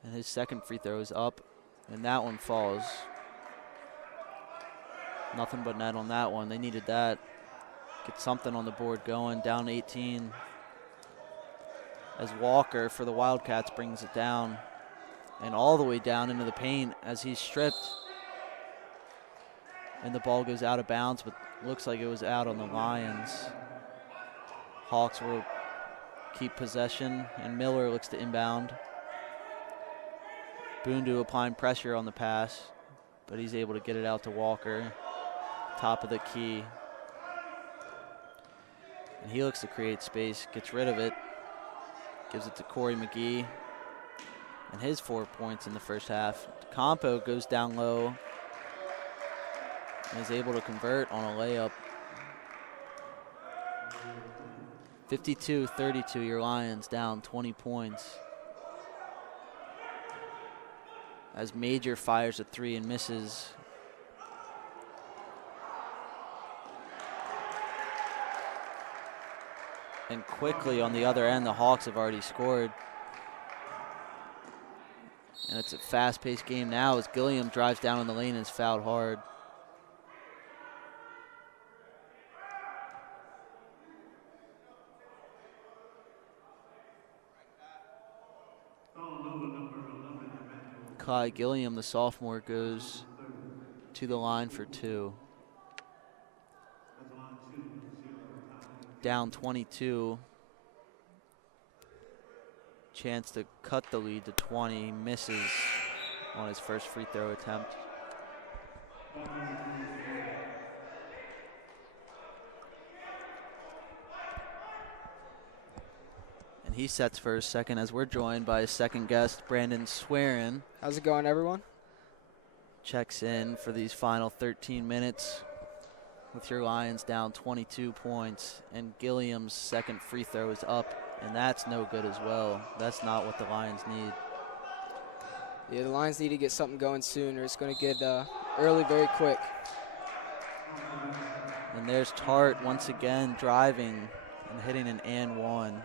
And his second free throw is up, and that one falls. Nothing but net on that one. They needed that. Get something on the board going, down 18. As Walker for the Wildcats brings it down, and all the way down into the paint as he's stripped. And the ball goes out of bounds, but looks like it was out on the Lions. Hawks will keep possession, and Miller looks to inbound. Bundu applying pressure on the pass, but he's able to get it out to Walker. Top of the key. And he looks to create space, gets rid of it, gives it to Corey McGee. And his 4 points in the first half. Campo goes down low and is able to convert on a layup. 52-32, your Lions down 20 points. As Major fires a three and misses. And quickly on the other end, the Hawks have already scored. And it's a fast-paced game now as Gilliam drives down in the lane and is fouled hard. Kai Gilliam, the sophomore, Line goes number 30. to the line for 2. As the line shooting number 0, timeout. Down 22. Chance to cut the lead to 20. Misses on his first free throw attempt. Back on the defensive end. And he sets for his second as we're joined by his second guest, Brandon Swearin. How's it going, everyone? Checks in for these final 13 minutes with your Lions down 22 points. And Gilliam's second free throw is up, and that's no good as well. That's not what the Lions need. Yeah, the Lions need to get something going soon, or it's going to get early very quick. And there's Tart once again driving and hitting an and one.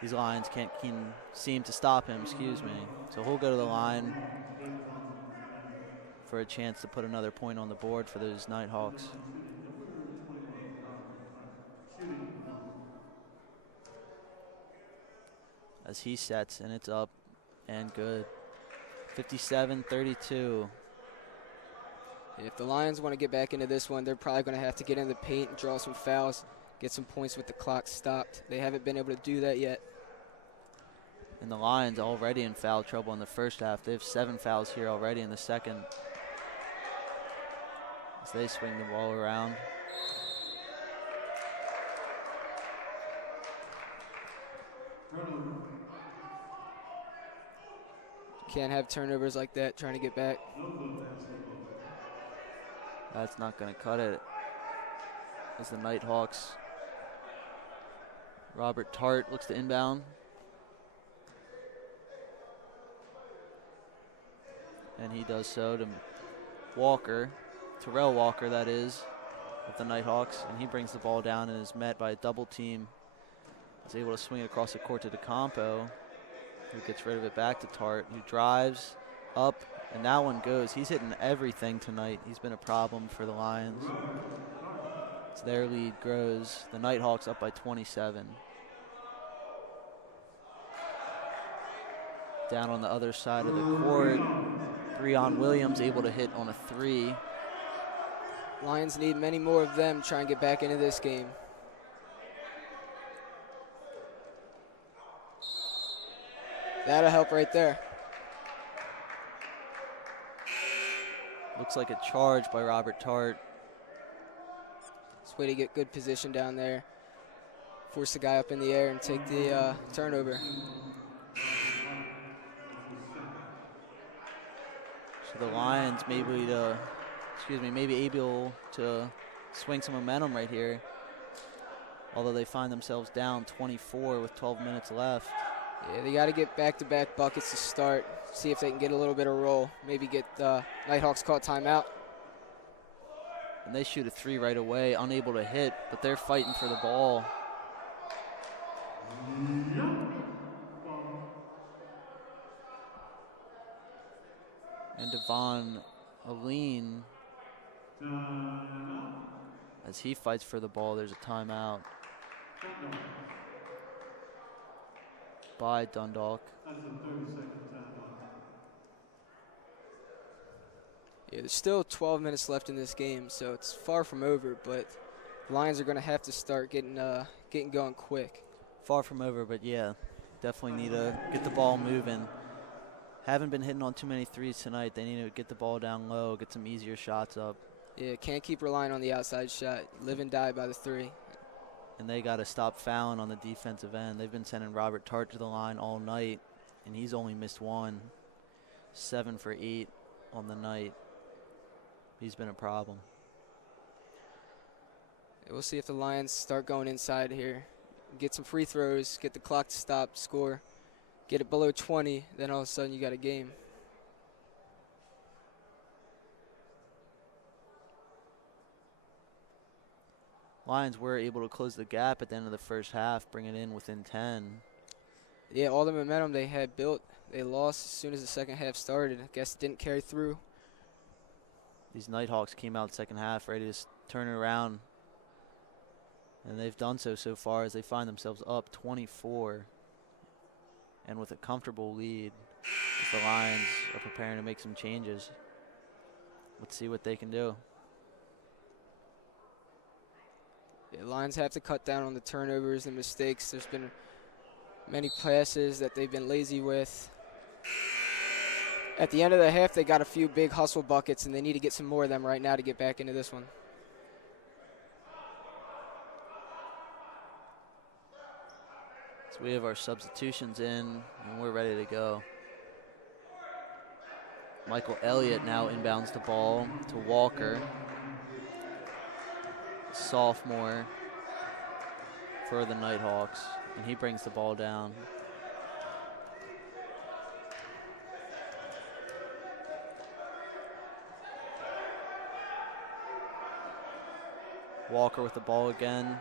These Lions can't seem to stop him, excuse me. So he'll go to the line for a chance to put another point on the board for those Nighthawks. Shooting number 21, Robert Hart. Shooting 1. As he sets, and it's up and good. 57-32. If the Lions want to get back into this one, they're probably going to have to get in the paint and draw some fouls, get some points with the clock stopped. They haven't been able to do that yet. And the Lions already in foul trouble in the first half. They have 7 fouls here already in the second. As they swing the ball around. Turnover. Can't have turnovers like that trying to get back. No good basketball. That's not going to cut it. As the Nighthawks. Robert Tart looks to inbound. And he does so to Walker, Terrell Walker that is, of the Nighthawks. And he brings the ball down and is met by a double team. He's able to swing it across the court to DeCampo, who gets rid of it back to Tart, who drives up, and that one goes. He's hitting everything tonight. He's been a problem for the Lions. As their lead grows, the Nighthawks up by 27. Down on the other side of the court, Breon Williams able to hit on a 3. Lions need many more of them trying to get back into this game. That'll help right there. Looks like a charge by Robert Tart. It's a way to get good position down there. Force the guy up in the air and take the turnover. So the Lions maybe able to swing some momentum right here. Although they find themselves down 24 with 12 minutes left. Yeah, they got to get back-to-back buckets to start. See if they can get a little bit of roll. Maybe get Nighthawks caught timeout. And they shoot a 3 right away, unable to hit, but they're fighting for the ball. And Devon Aline, as he fights for the ball, there's a timeout by Dundalk. That's a 30-second timeout. Yeah, there's still 12 minutes left in this game, so it's far from over, but the Lions are going to have to start getting going quick. Far from over, but yeah, definitely need to get the ball moving. Haven't been hitting on too many threes tonight. They need to get the ball down low, get some easier shots up. Yeah, can't keep relying on the outside shot. Live and die by the 3. And they got to stop fouling on the defensive end. They've been sending Robert Tart to the line all night, and he's only missed 1. 7 for 8 on the night. He's been a problem. Yeah, we'll see if the Lions start going inside here. Get some free throws, get the clock to stop, score. Get it below 20, then all of a sudden you got a game. Lions were able to close the gap at the end of the first half, bring it in within 10. Yeah, all the momentum they had built, they lost as soon as the second half started. I guess it didn't carry through. These Nighthawks came out second half ready to turn it around. And they've done so far as they find themselves up 24. And with a comfortable lead as the Lions are preparing to make some changes. Let's see what they can do. The Lions have to cut down on the turnovers and mistakes. There's been many passes that they've been lazy with. At the end of the half, they got a few big hustle buckets, and they need to get some more of them right now to get back into this one. So we have our substitutions in, and we're ready to go. Michael Elliott now inbounds the ball to Walker, sophomore for the Nighthawks, and he brings the ball down. Walker with the ball again.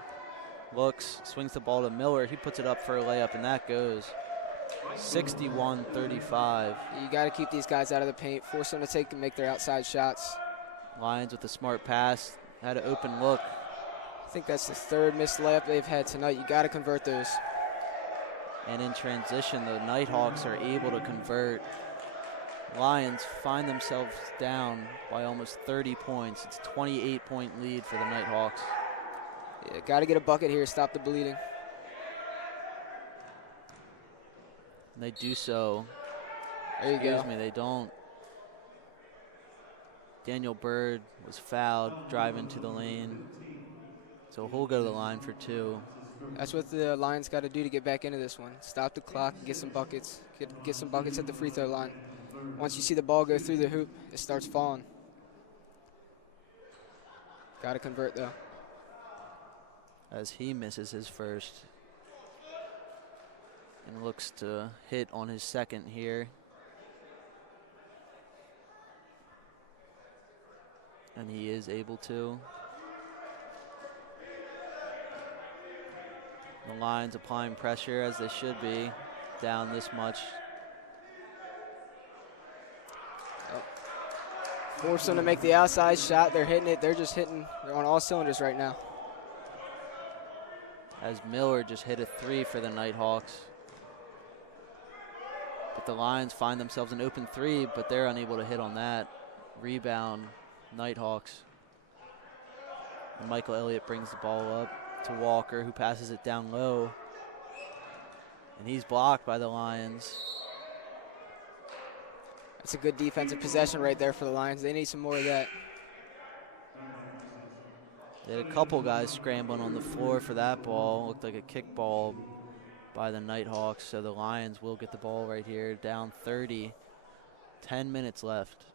Looks, swings the ball to Miller. He puts it up for a layup, and that goes. 61-35. You got to keep these guys out of the paint, force them to take and make their outside shots. Lions with a smart pass, had an open look. I think that's the third missed layup they've had tonight. You got to convert those. And in transition, the Nighthawks are able to convert. Lions find themselves down by almost 30 points. It's a 28-point lead for the Nighthawks. Yeah, got to get a bucket here, stop the bleeding. And they do so. There you go. Excuse me, they don't. Daniel Bird was fouled, driving to the lane. So he'll go to the line for two. That's what the Lions got to do to get back into this one. Stop the clock and get some buckets. Get some buckets at the free throw line. Once you see the ball go through the hoop, it starts falling. Got to convert, though. As he misses his first. And looks to hit on his second here. And he is able to. The Lions applying pressure as they should be, down this much. Force them to make the outside shot. They're hitting it. They're just hitting. They're on all cylinders right now. As Miller just hit a three for the Nighthawks. But the Lions find themselves an open three, but they're unable to hit on that. Rebound, Nighthawks. And Michael Elliott brings the ball up to Walker, who passes it down low. And he's blocked by the Lions. That's a good defensive possession right there for the Lions. They need some more of that. They had a couple guys scrambling on the floor for that ball. Looked like a kick ball by the Nighthawks. So the Lions will get the ball right here, down 30. 10 minutes left.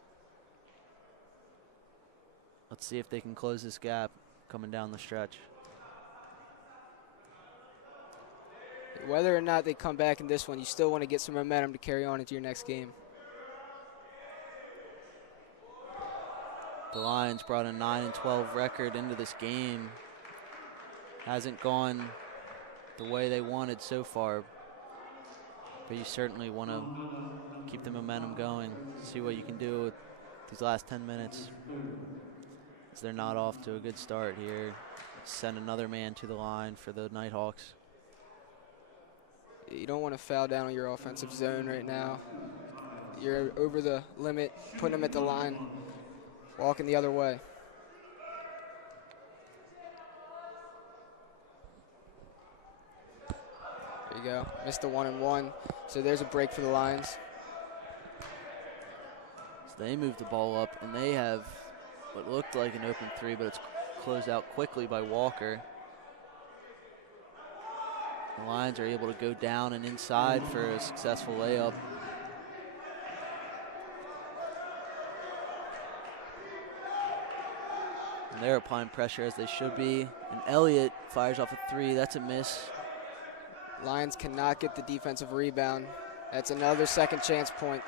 Let's see if they can close this gap coming down the stretch. Whether or not they come back in this one, you still want to get some momentum to carry on into your next game. The Lions brought a 9-12 record into this game. Hasn't gone the way they wanted so far. But you certainly want to keep the momentum going. See what you can do with these last 10 minutes. As they're not off to a good start here. Send another man to the line for the Nighthawks. You don't want to foul down on your offensive zone right now. You're over the limit, putting them at the line, walking the other way. There you go. Missed the 1-and-1. So there's a break for the Lions. So they move the ball up, and they have what looked like an open three, but it's closed out quickly by Walker. The Lions are able to go down and inside for a successful layup. And they're applying pressure as they should be. And Elliott fires off a three. That's a miss. Lions cannot get the defensive rebound. That's another second chance point.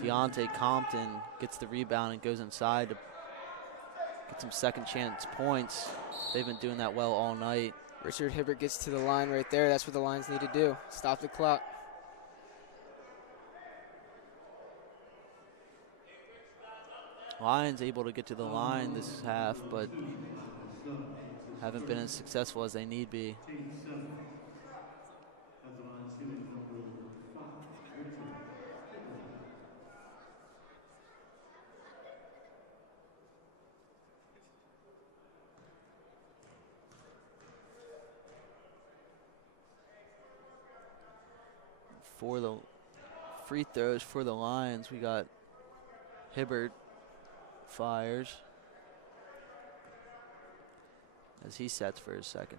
Deontay Compton gets the rebound and goes inside to get some second chance points. They've been doing that well all night. Richard Hibbert gets to the line right there. That's what the Lions need to do. Stop the clock. Lions able to get to the line this half, but haven't been as successful as they need be. For the free throws for the Lions, we got Hibbert fires as he sets for his second.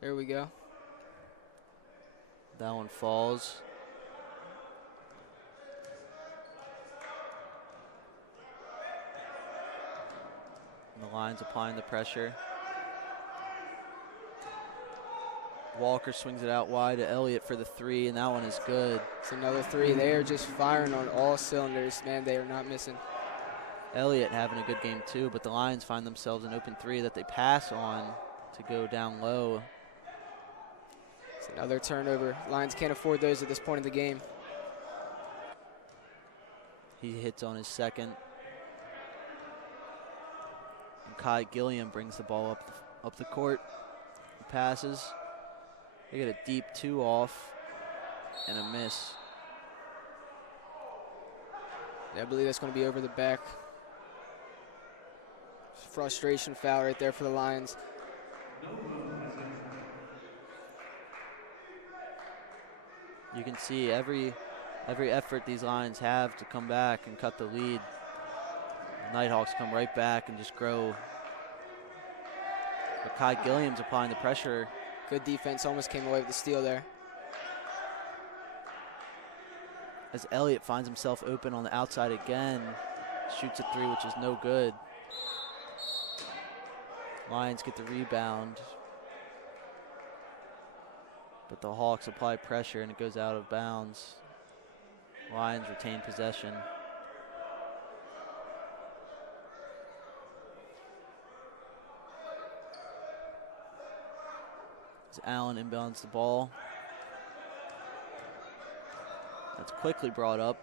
There we go. That one falls. And the Lions applying the pressure. Walker swings it out wide to Elliott for the three, and that one is good. It's another three. They are just firing on all cylinders. Man, they are not missing. Elliott having a good game too, but the Lions find themselves an open three that they pass on to go down low. It's another turnover. Lions can't afford those at this point in the game. He hits on his second. And Kai Gilliam brings the ball up the court. He passes. They get a deep two off and a miss. Yeah, I believe that's going to be over the back. Frustration foul right there for the Lions. You can see every effort these Lions have to come back and cut the lead. The Nighthawks come right back and just grow. But Kai Gilliam's applying the pressure. Good defense, almost came away with the steal there. As Elliott finds himself open on the outside again, shoots a three, which is no good. Lions get the rebound. But the Hawks apply pressure and it goes out of bounds. Lions retain possession. As Allen inbounds the ball. That's quickly brought up.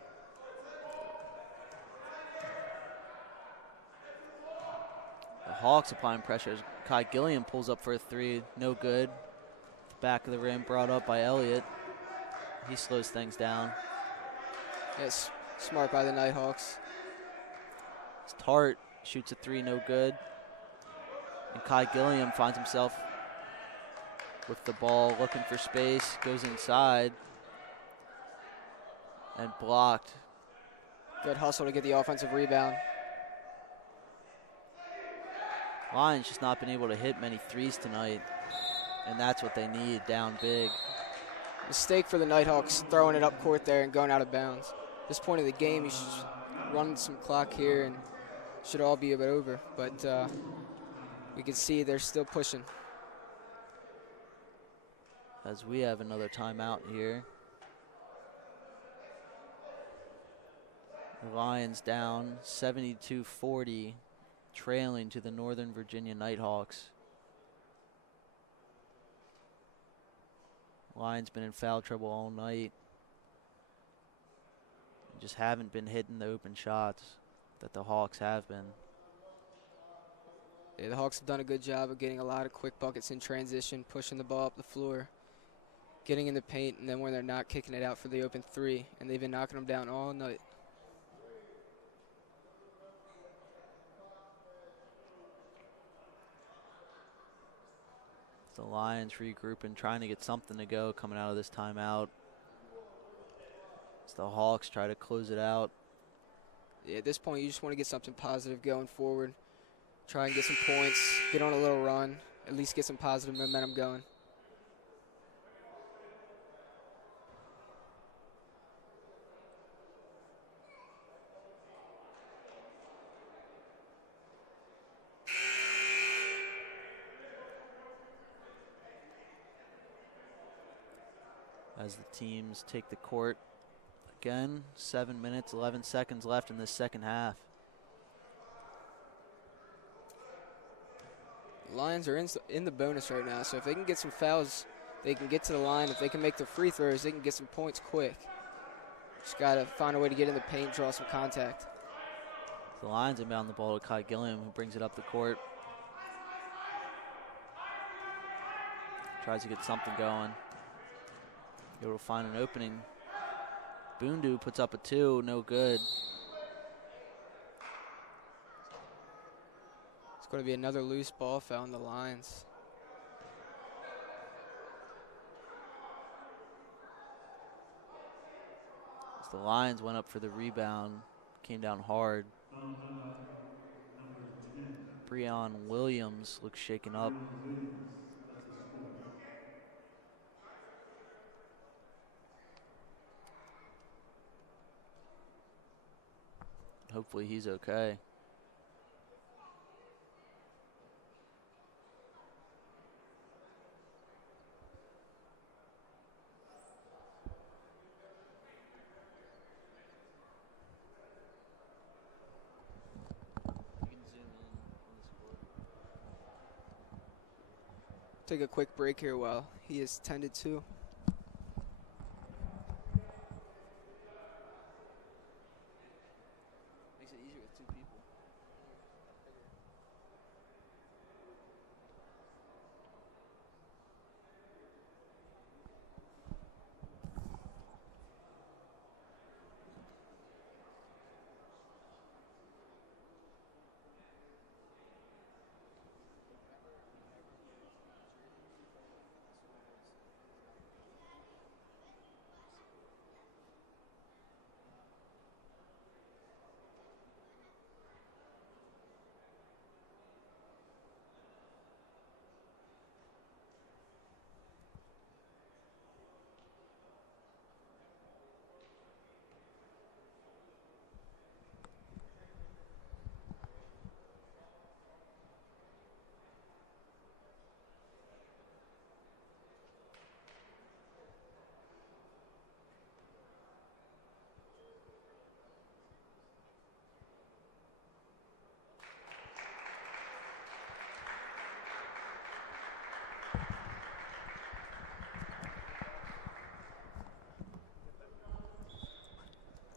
The Hawks applying pressure as Kai Gilliam pulls up for a three, no good. Back of the rim brought up by Elliott. He slows things down. Yes, smart by the Nighthawks. Tart shoots a three, no good. And Kai Gilliam finds himself with the ball, looking for space, goes inside, and blocked. Good hustle to get the offensive rebound. Lions just not been able to hit many threes tonight, and that's what they need, down big. Mistake for the Nighthawks, throwing it up court there and going out of bounds. At this point of the game, you should run some clock here and should all be about over. But we can see they're still pushing. As we have another timeout here. The Lions down 72-40, trailing to the Northern Virginia Nighthawks. Lions been in foul trouble all night. Just haven't been hitting the open shots that the Hawks have been. Yeah, the Hawks have done a good job of getting a lot of quick buckets in transition, pushing the ball up the floor, getting in the paint, and then when they're not, kicking it out for the open three. And they've been knocking them down all night. The Lions regrouping, trying to get something to go coming out of this timeout. As the Hawks try to close it out. Yeah, at this point, you just want to get something positive going forward. Try and get some points, get on a little run, at least get some positive momentum going. As the teams take the court again, 7 minutes, 11 seconds left in this second half. Lions are in the bonus right now, so if they can get some fouls, they can get to the line. If they can make their free throws, they can get some points quick. Just got to find a way to get in the paint, draw some contact. The Lions inbound the ball to Kai Gilliam, who brings it up the court. Tries to get something going. Able to find an opening. Bundu puts up a two, no good. It's going to be another loose ball foul on the Lions. The Lions went up for the rebound, came down hard. Fouled by number 10. Breon Williams looks shaken up. Leon Williams as a score. Hopefully he's okay. Take a quick break here while he is tended to. Makes it easier with two people.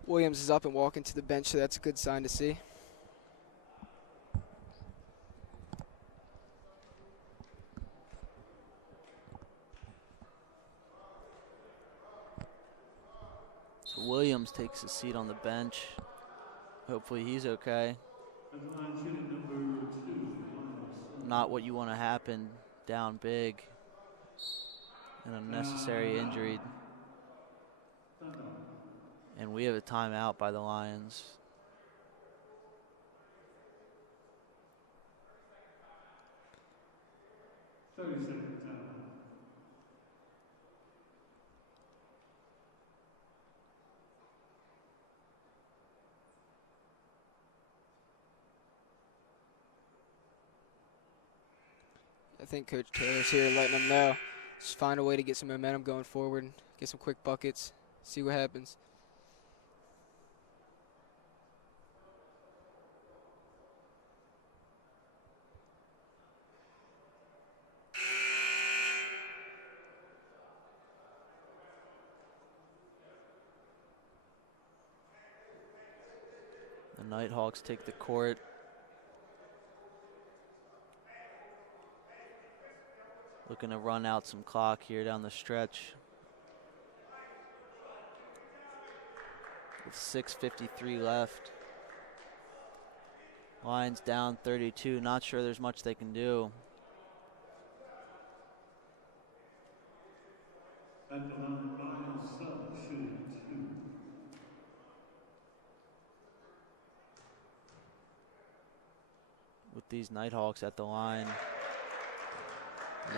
Williams is up and walking to the bench, so that's a good sign to see. So Williams takes a seat on the bench. Hopefully he's okay. At the line shooting number 2, Miles. Not what you want to happen down big. An unnecessary injury. Dundalk. And we have a timeout by the Lions. Second timeout. I think Coach Taylor's here letting them know. Just find a way to get some momentum going forward, get some quick buckets, see what happens. The Nighthawks take the court. Looking to run out some clock here down the stretch. With 6:53 left. Lions down 32. Not sure there's much they can do. At the line, Miles shooting 2. With these Nighthawks at the line.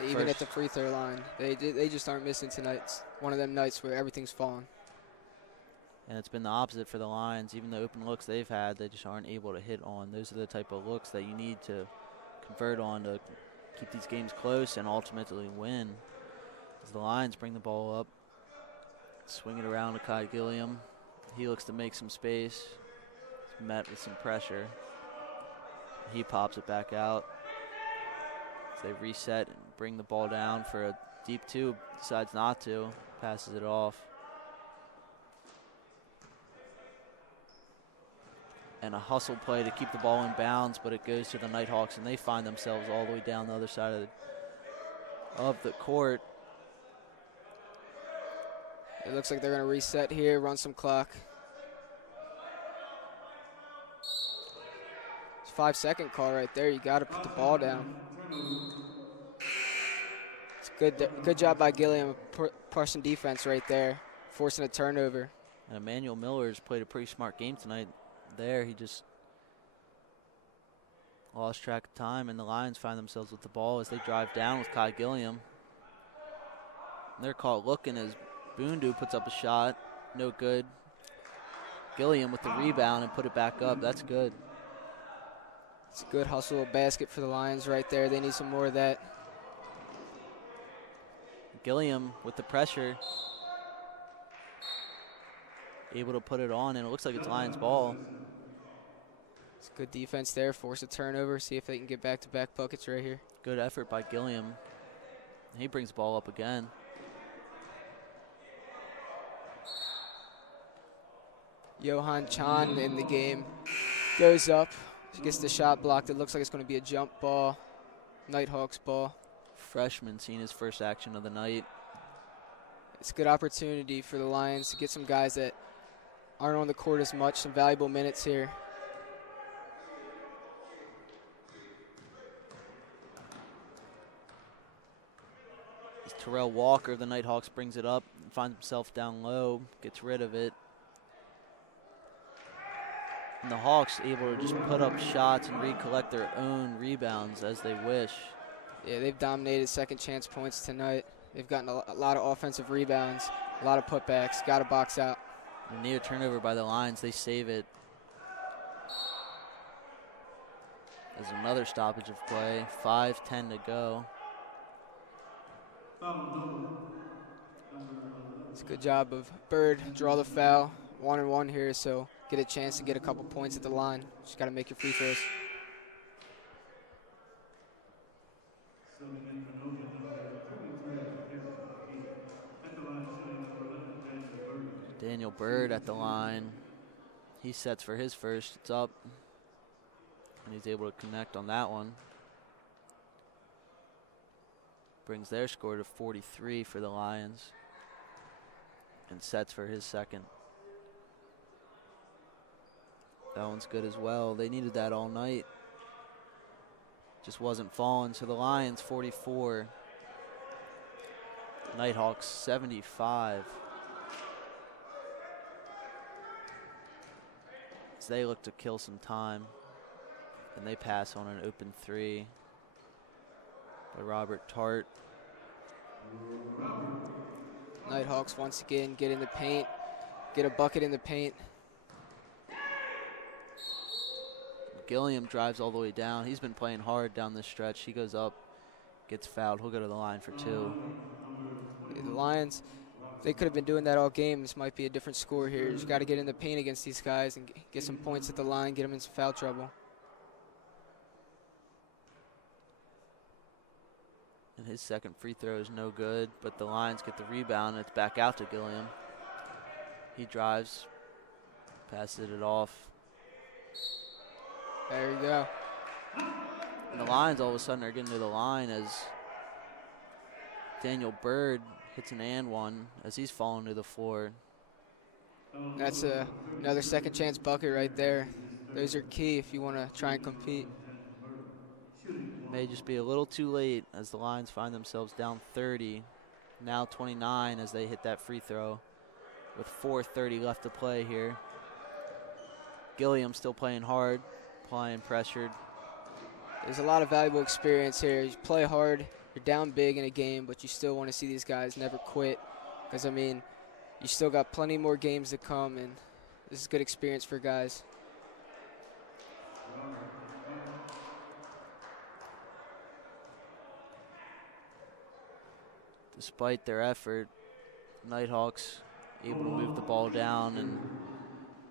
Even at the free throw line, they just aren't missing tonight. It's one of them nights where everything's falling. And it's been the opposite for the Lions. Even the open looks they've had, they just aren't able to hit on. Those are the type of looks that you need to convert on to keep these games close and ultimately win. As the Lions bring the ball up, swing it around to Kai Gilliam. He looks to make some space. He's met with some pressure. He pops it back out. As they reset and bring the ball down for a deep two, decides not to, passes it off. And a hustle play to keep the ball in bounds, but it goes to the Nighthawks, and they find themselves all the way down the other side of the court. It looks like they're going to reset here, run some clock. It's a 5-second call right there. You got to put the ball down. It's good job by Gilliam, pressing defense right there, forcing a turnover. And Emmanuel Miller's played a pretty smart game tonight. There, he just lost track of time, and the Lions find themselves with the ball as they drive down with Kai Gilliam. And they're caught looking as Bundu puts up a shot. No good. Gilliam with the rebound and put it back up. That's good. It's a good hustle basket for the Lions right there. They need some more of that. Gilliam with the pressure. Able to put it on, and it looks like it's Lions ball. It's good defense there. Force a turnover. See if they can get back-to-back buckets right here. Good effort by Gilliam. He brings the ball up again. Johan Chan in the game. Goes up. Gets the shot blocked. It looks like it's going to be a jump ball. Nighthawks ball. Freshman seeing his first action of the night. It's a good opportunity for the Lions to get some guys that aren't on the court as much, some valuable minutes here. As Terrell Walker of the Nighthawks brings it up and finds himself down low, gets rid of it. And the Hawks able to just put up shots and recollect their own rebounds as they wish. Yeah, they've dominated second chance points tonight. They've gotten a lot of offensive rebounds, a lot of putbacks, got to box out. A near turnover by the Lions, they save it. There's another stoppage of play, 5:10 to go. It's a good job of Bird, draw the foul, 1-and-1 here, so get a chance to get a couple points at the line. Just got to make your free throws. Daniel Bird at the line. He sets for his first. It's up. And he's able to connect on that one. Brings their score to 43 for the Lions. And sets for his second. That one's good as well. They needed that all night. Just wasn't falling. So the Lions 44. Nighthawks 75. As they look to kill some time. And they pass on an open three by Robert Tart. Nighthawks once again get in the paint, get a bucket in the paint. Gilliam drives all the way down. He's been playing hard down this stretch. He goes up, gets fouled. He'll go to the line for two. The Lions, they could have been doing that all game. This might be a different score here. You just got to get in the paint against these guys and get some points at the line, get them in some foul trouble. And his second free throw is no good, but the Lions get the rebound, and it's back out to Gilliam. He drives, passes it off. There you go. And the Lions all of a sudden are getting to the line as Daniel Bird hits an and one as he's falling to the floor. That's another second chance bucket right there. Those are key if you want to try and compete. May just be a little too late as the Lions find themselves down 30. Now 29 as they hit that free throw with 4:30 left to play here. Gilliam still playing hard, playing pressured. There's a lot of valuable experience here. You play hard, you're down big in a game, but you still want to see these guys never quit. Because, I mean, you still got plenty more games to come, and this is good experience for guys. Despite their effort, Nighthawks able to move the ball down and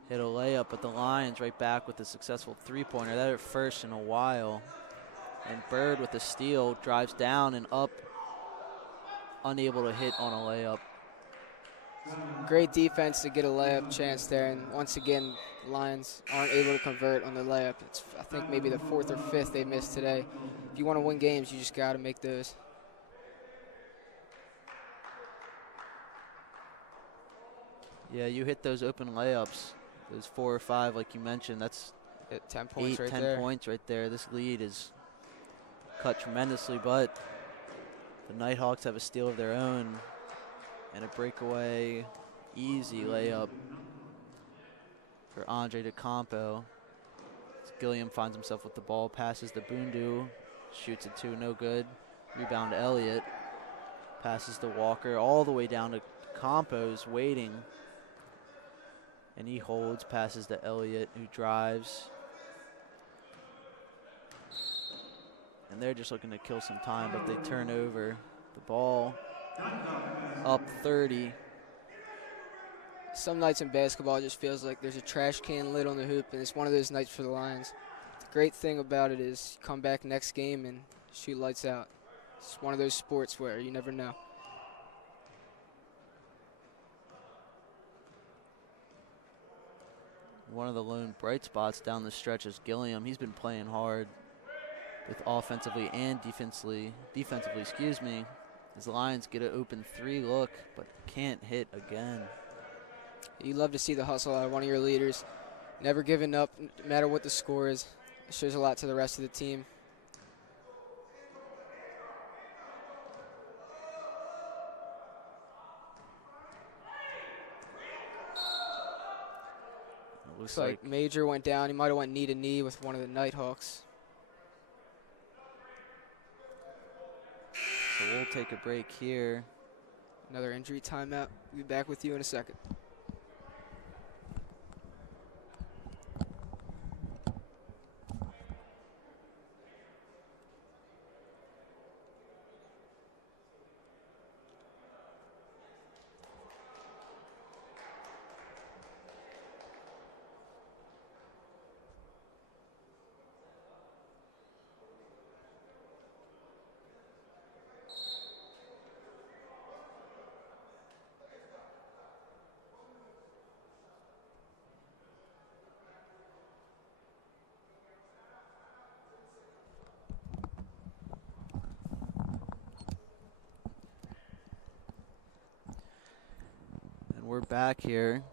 hit a layup, but the Lions right back with a successful three-pointer. That at first in a while. And Bird with the steal drives down and up, unable to hit on a layup. Great defense to get a layup chance there, and once again, Lions aren't able to convert on the layup. It's, I think, maybe the fourth or fifth they missed today. If you want to win games, you just got to make those. Yeah, you hit those open layups, those 4 or 5 like you mentioned. That's 10 points 8, right 10 there. points right there. This lead is cut tremendously, but the Nighthawks have a steal of their own and a breakaway, easy layup for Andre DeCampo. Gilliam finds himself with the ball, passes to Bundu, shoots it two, no good. Rebound to Elliott, passes to Walker, all the way down to Campos, waiting. And he holds, passes to Elliott, who drives. And they're just looking to kill some time, but they turn over the ball. Up 30. Some nights in basketball it just feels like there's a trash can lid on the hoop, and it's one of those nights for the Lions. The great thing about it is you come back next game and shoot lights out. It's one of those sports where you never know. One of the lone bright spots down the stretch is Gilliam. He's been playing hard, with offensively and defensively, as the Lions get an open three look, but can't hit again. You love to see the hustle out of one of your leaders. Never giving up, no matter what the score is. It shows a lot to the rest of the team. Looks like Major went down. He might have went knee to knee with one of the Nighthawks. So we'll take a break here. Another injury timeout. We'll be back with you in a second. We're back here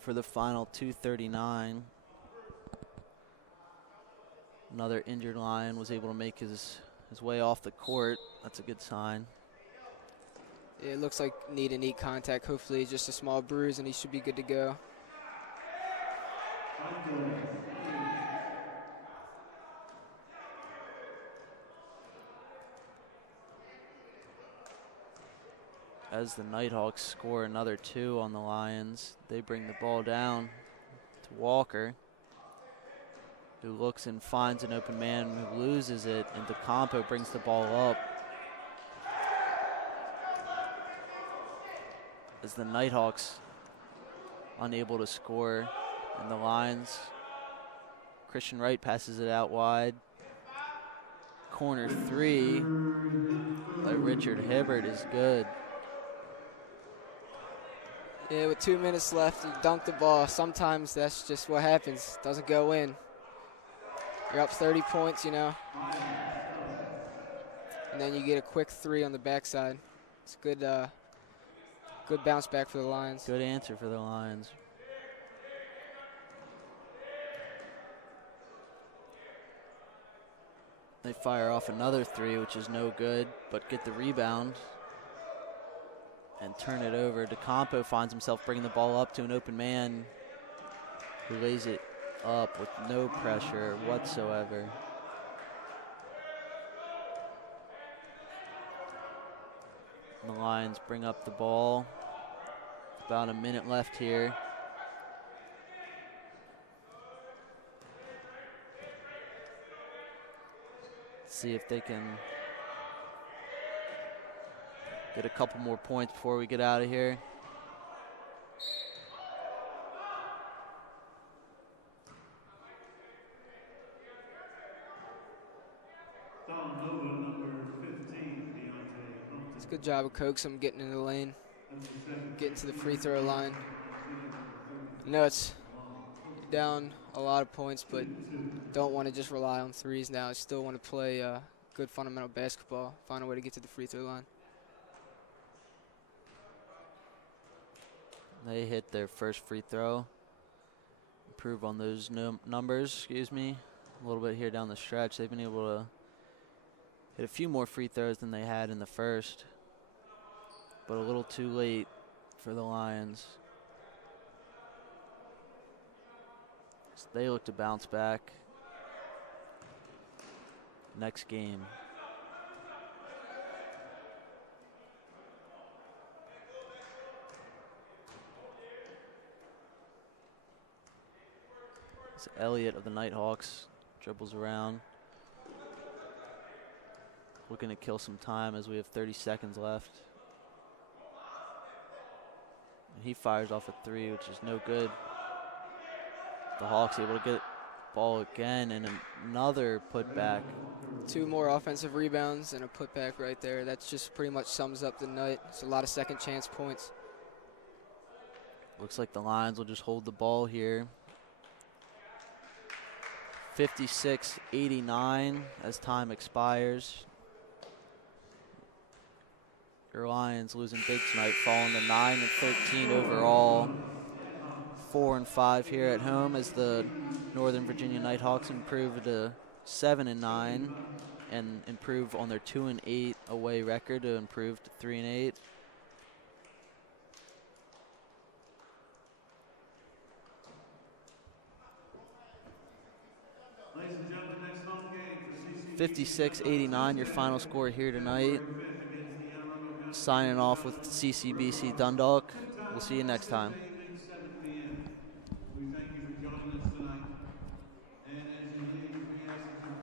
for the final 2:39. Another injured Lion was able to make his way off the court. That's a good sign. It looks like knee-to-knee contact. Hopefully just a small bruise and he should be good to go. As the Nighthawks score another two on the Lions, they bring the ball down to Walker, who looks and finds an open man, who loses it, and DeCampo brings the ball up. As the Nighthawks unable to score, and the Lions, Christian Wright passes it out wide. Corner three by Richard Hibbert is good. Yeah, with 2 minutes left, you dunk the ball. Sometimes that's just what happens. Doesn't go in. You're up 30 points, you know. And then you get a quick three on the backside. It's good, good bounce back for the Lions. Good answer for the Lions. They fire off another three, which is no good, but get the rebound and turn it over. DeCampo finds himself bringing the ball up to an open man who lays it up with no pressure whatsoever. And the Lions bring up the ball. About a minute left here. See if they can get a couple more points before we get out of here. It's a good job of Coaxum getting in the lane, getting to the free throw line. I know it's down a lot of points, but don't want to just rely on threes now. I still want to play good fundamental basketball, find a way to get to the free throw line. They hit their first free throw. Improve on those numbers, a little bit here down the stretch. They've been able to hit a few more free throws than they had in the first, but a little too late for the Lions. they look to bounce back next game. It's Elliott of the Nighthawks dribbles around, looking to kill some time as we have 30 seconds left. And he fires off a three, which is no good. The Hawks able to get ball again, and another putback. 2 more offensive rebounds and a putback right there. That just pretty much sums up the night. It's a lot of second chance points. Looks like the Lions will just hold the ball here. 56-89 as time expires. Your Lions losing big tonight, falling to 9-13 overall. 4-5 here at home as the Northern Virginia Nighthawks improve to 7-9 and improve on their 2-8 away record to improve to 3-8. Ladies and gentlemen, next home game for CCBC 56-89, your final score here tonight. Signing off with CCBC Dundalk. We'll see you next time.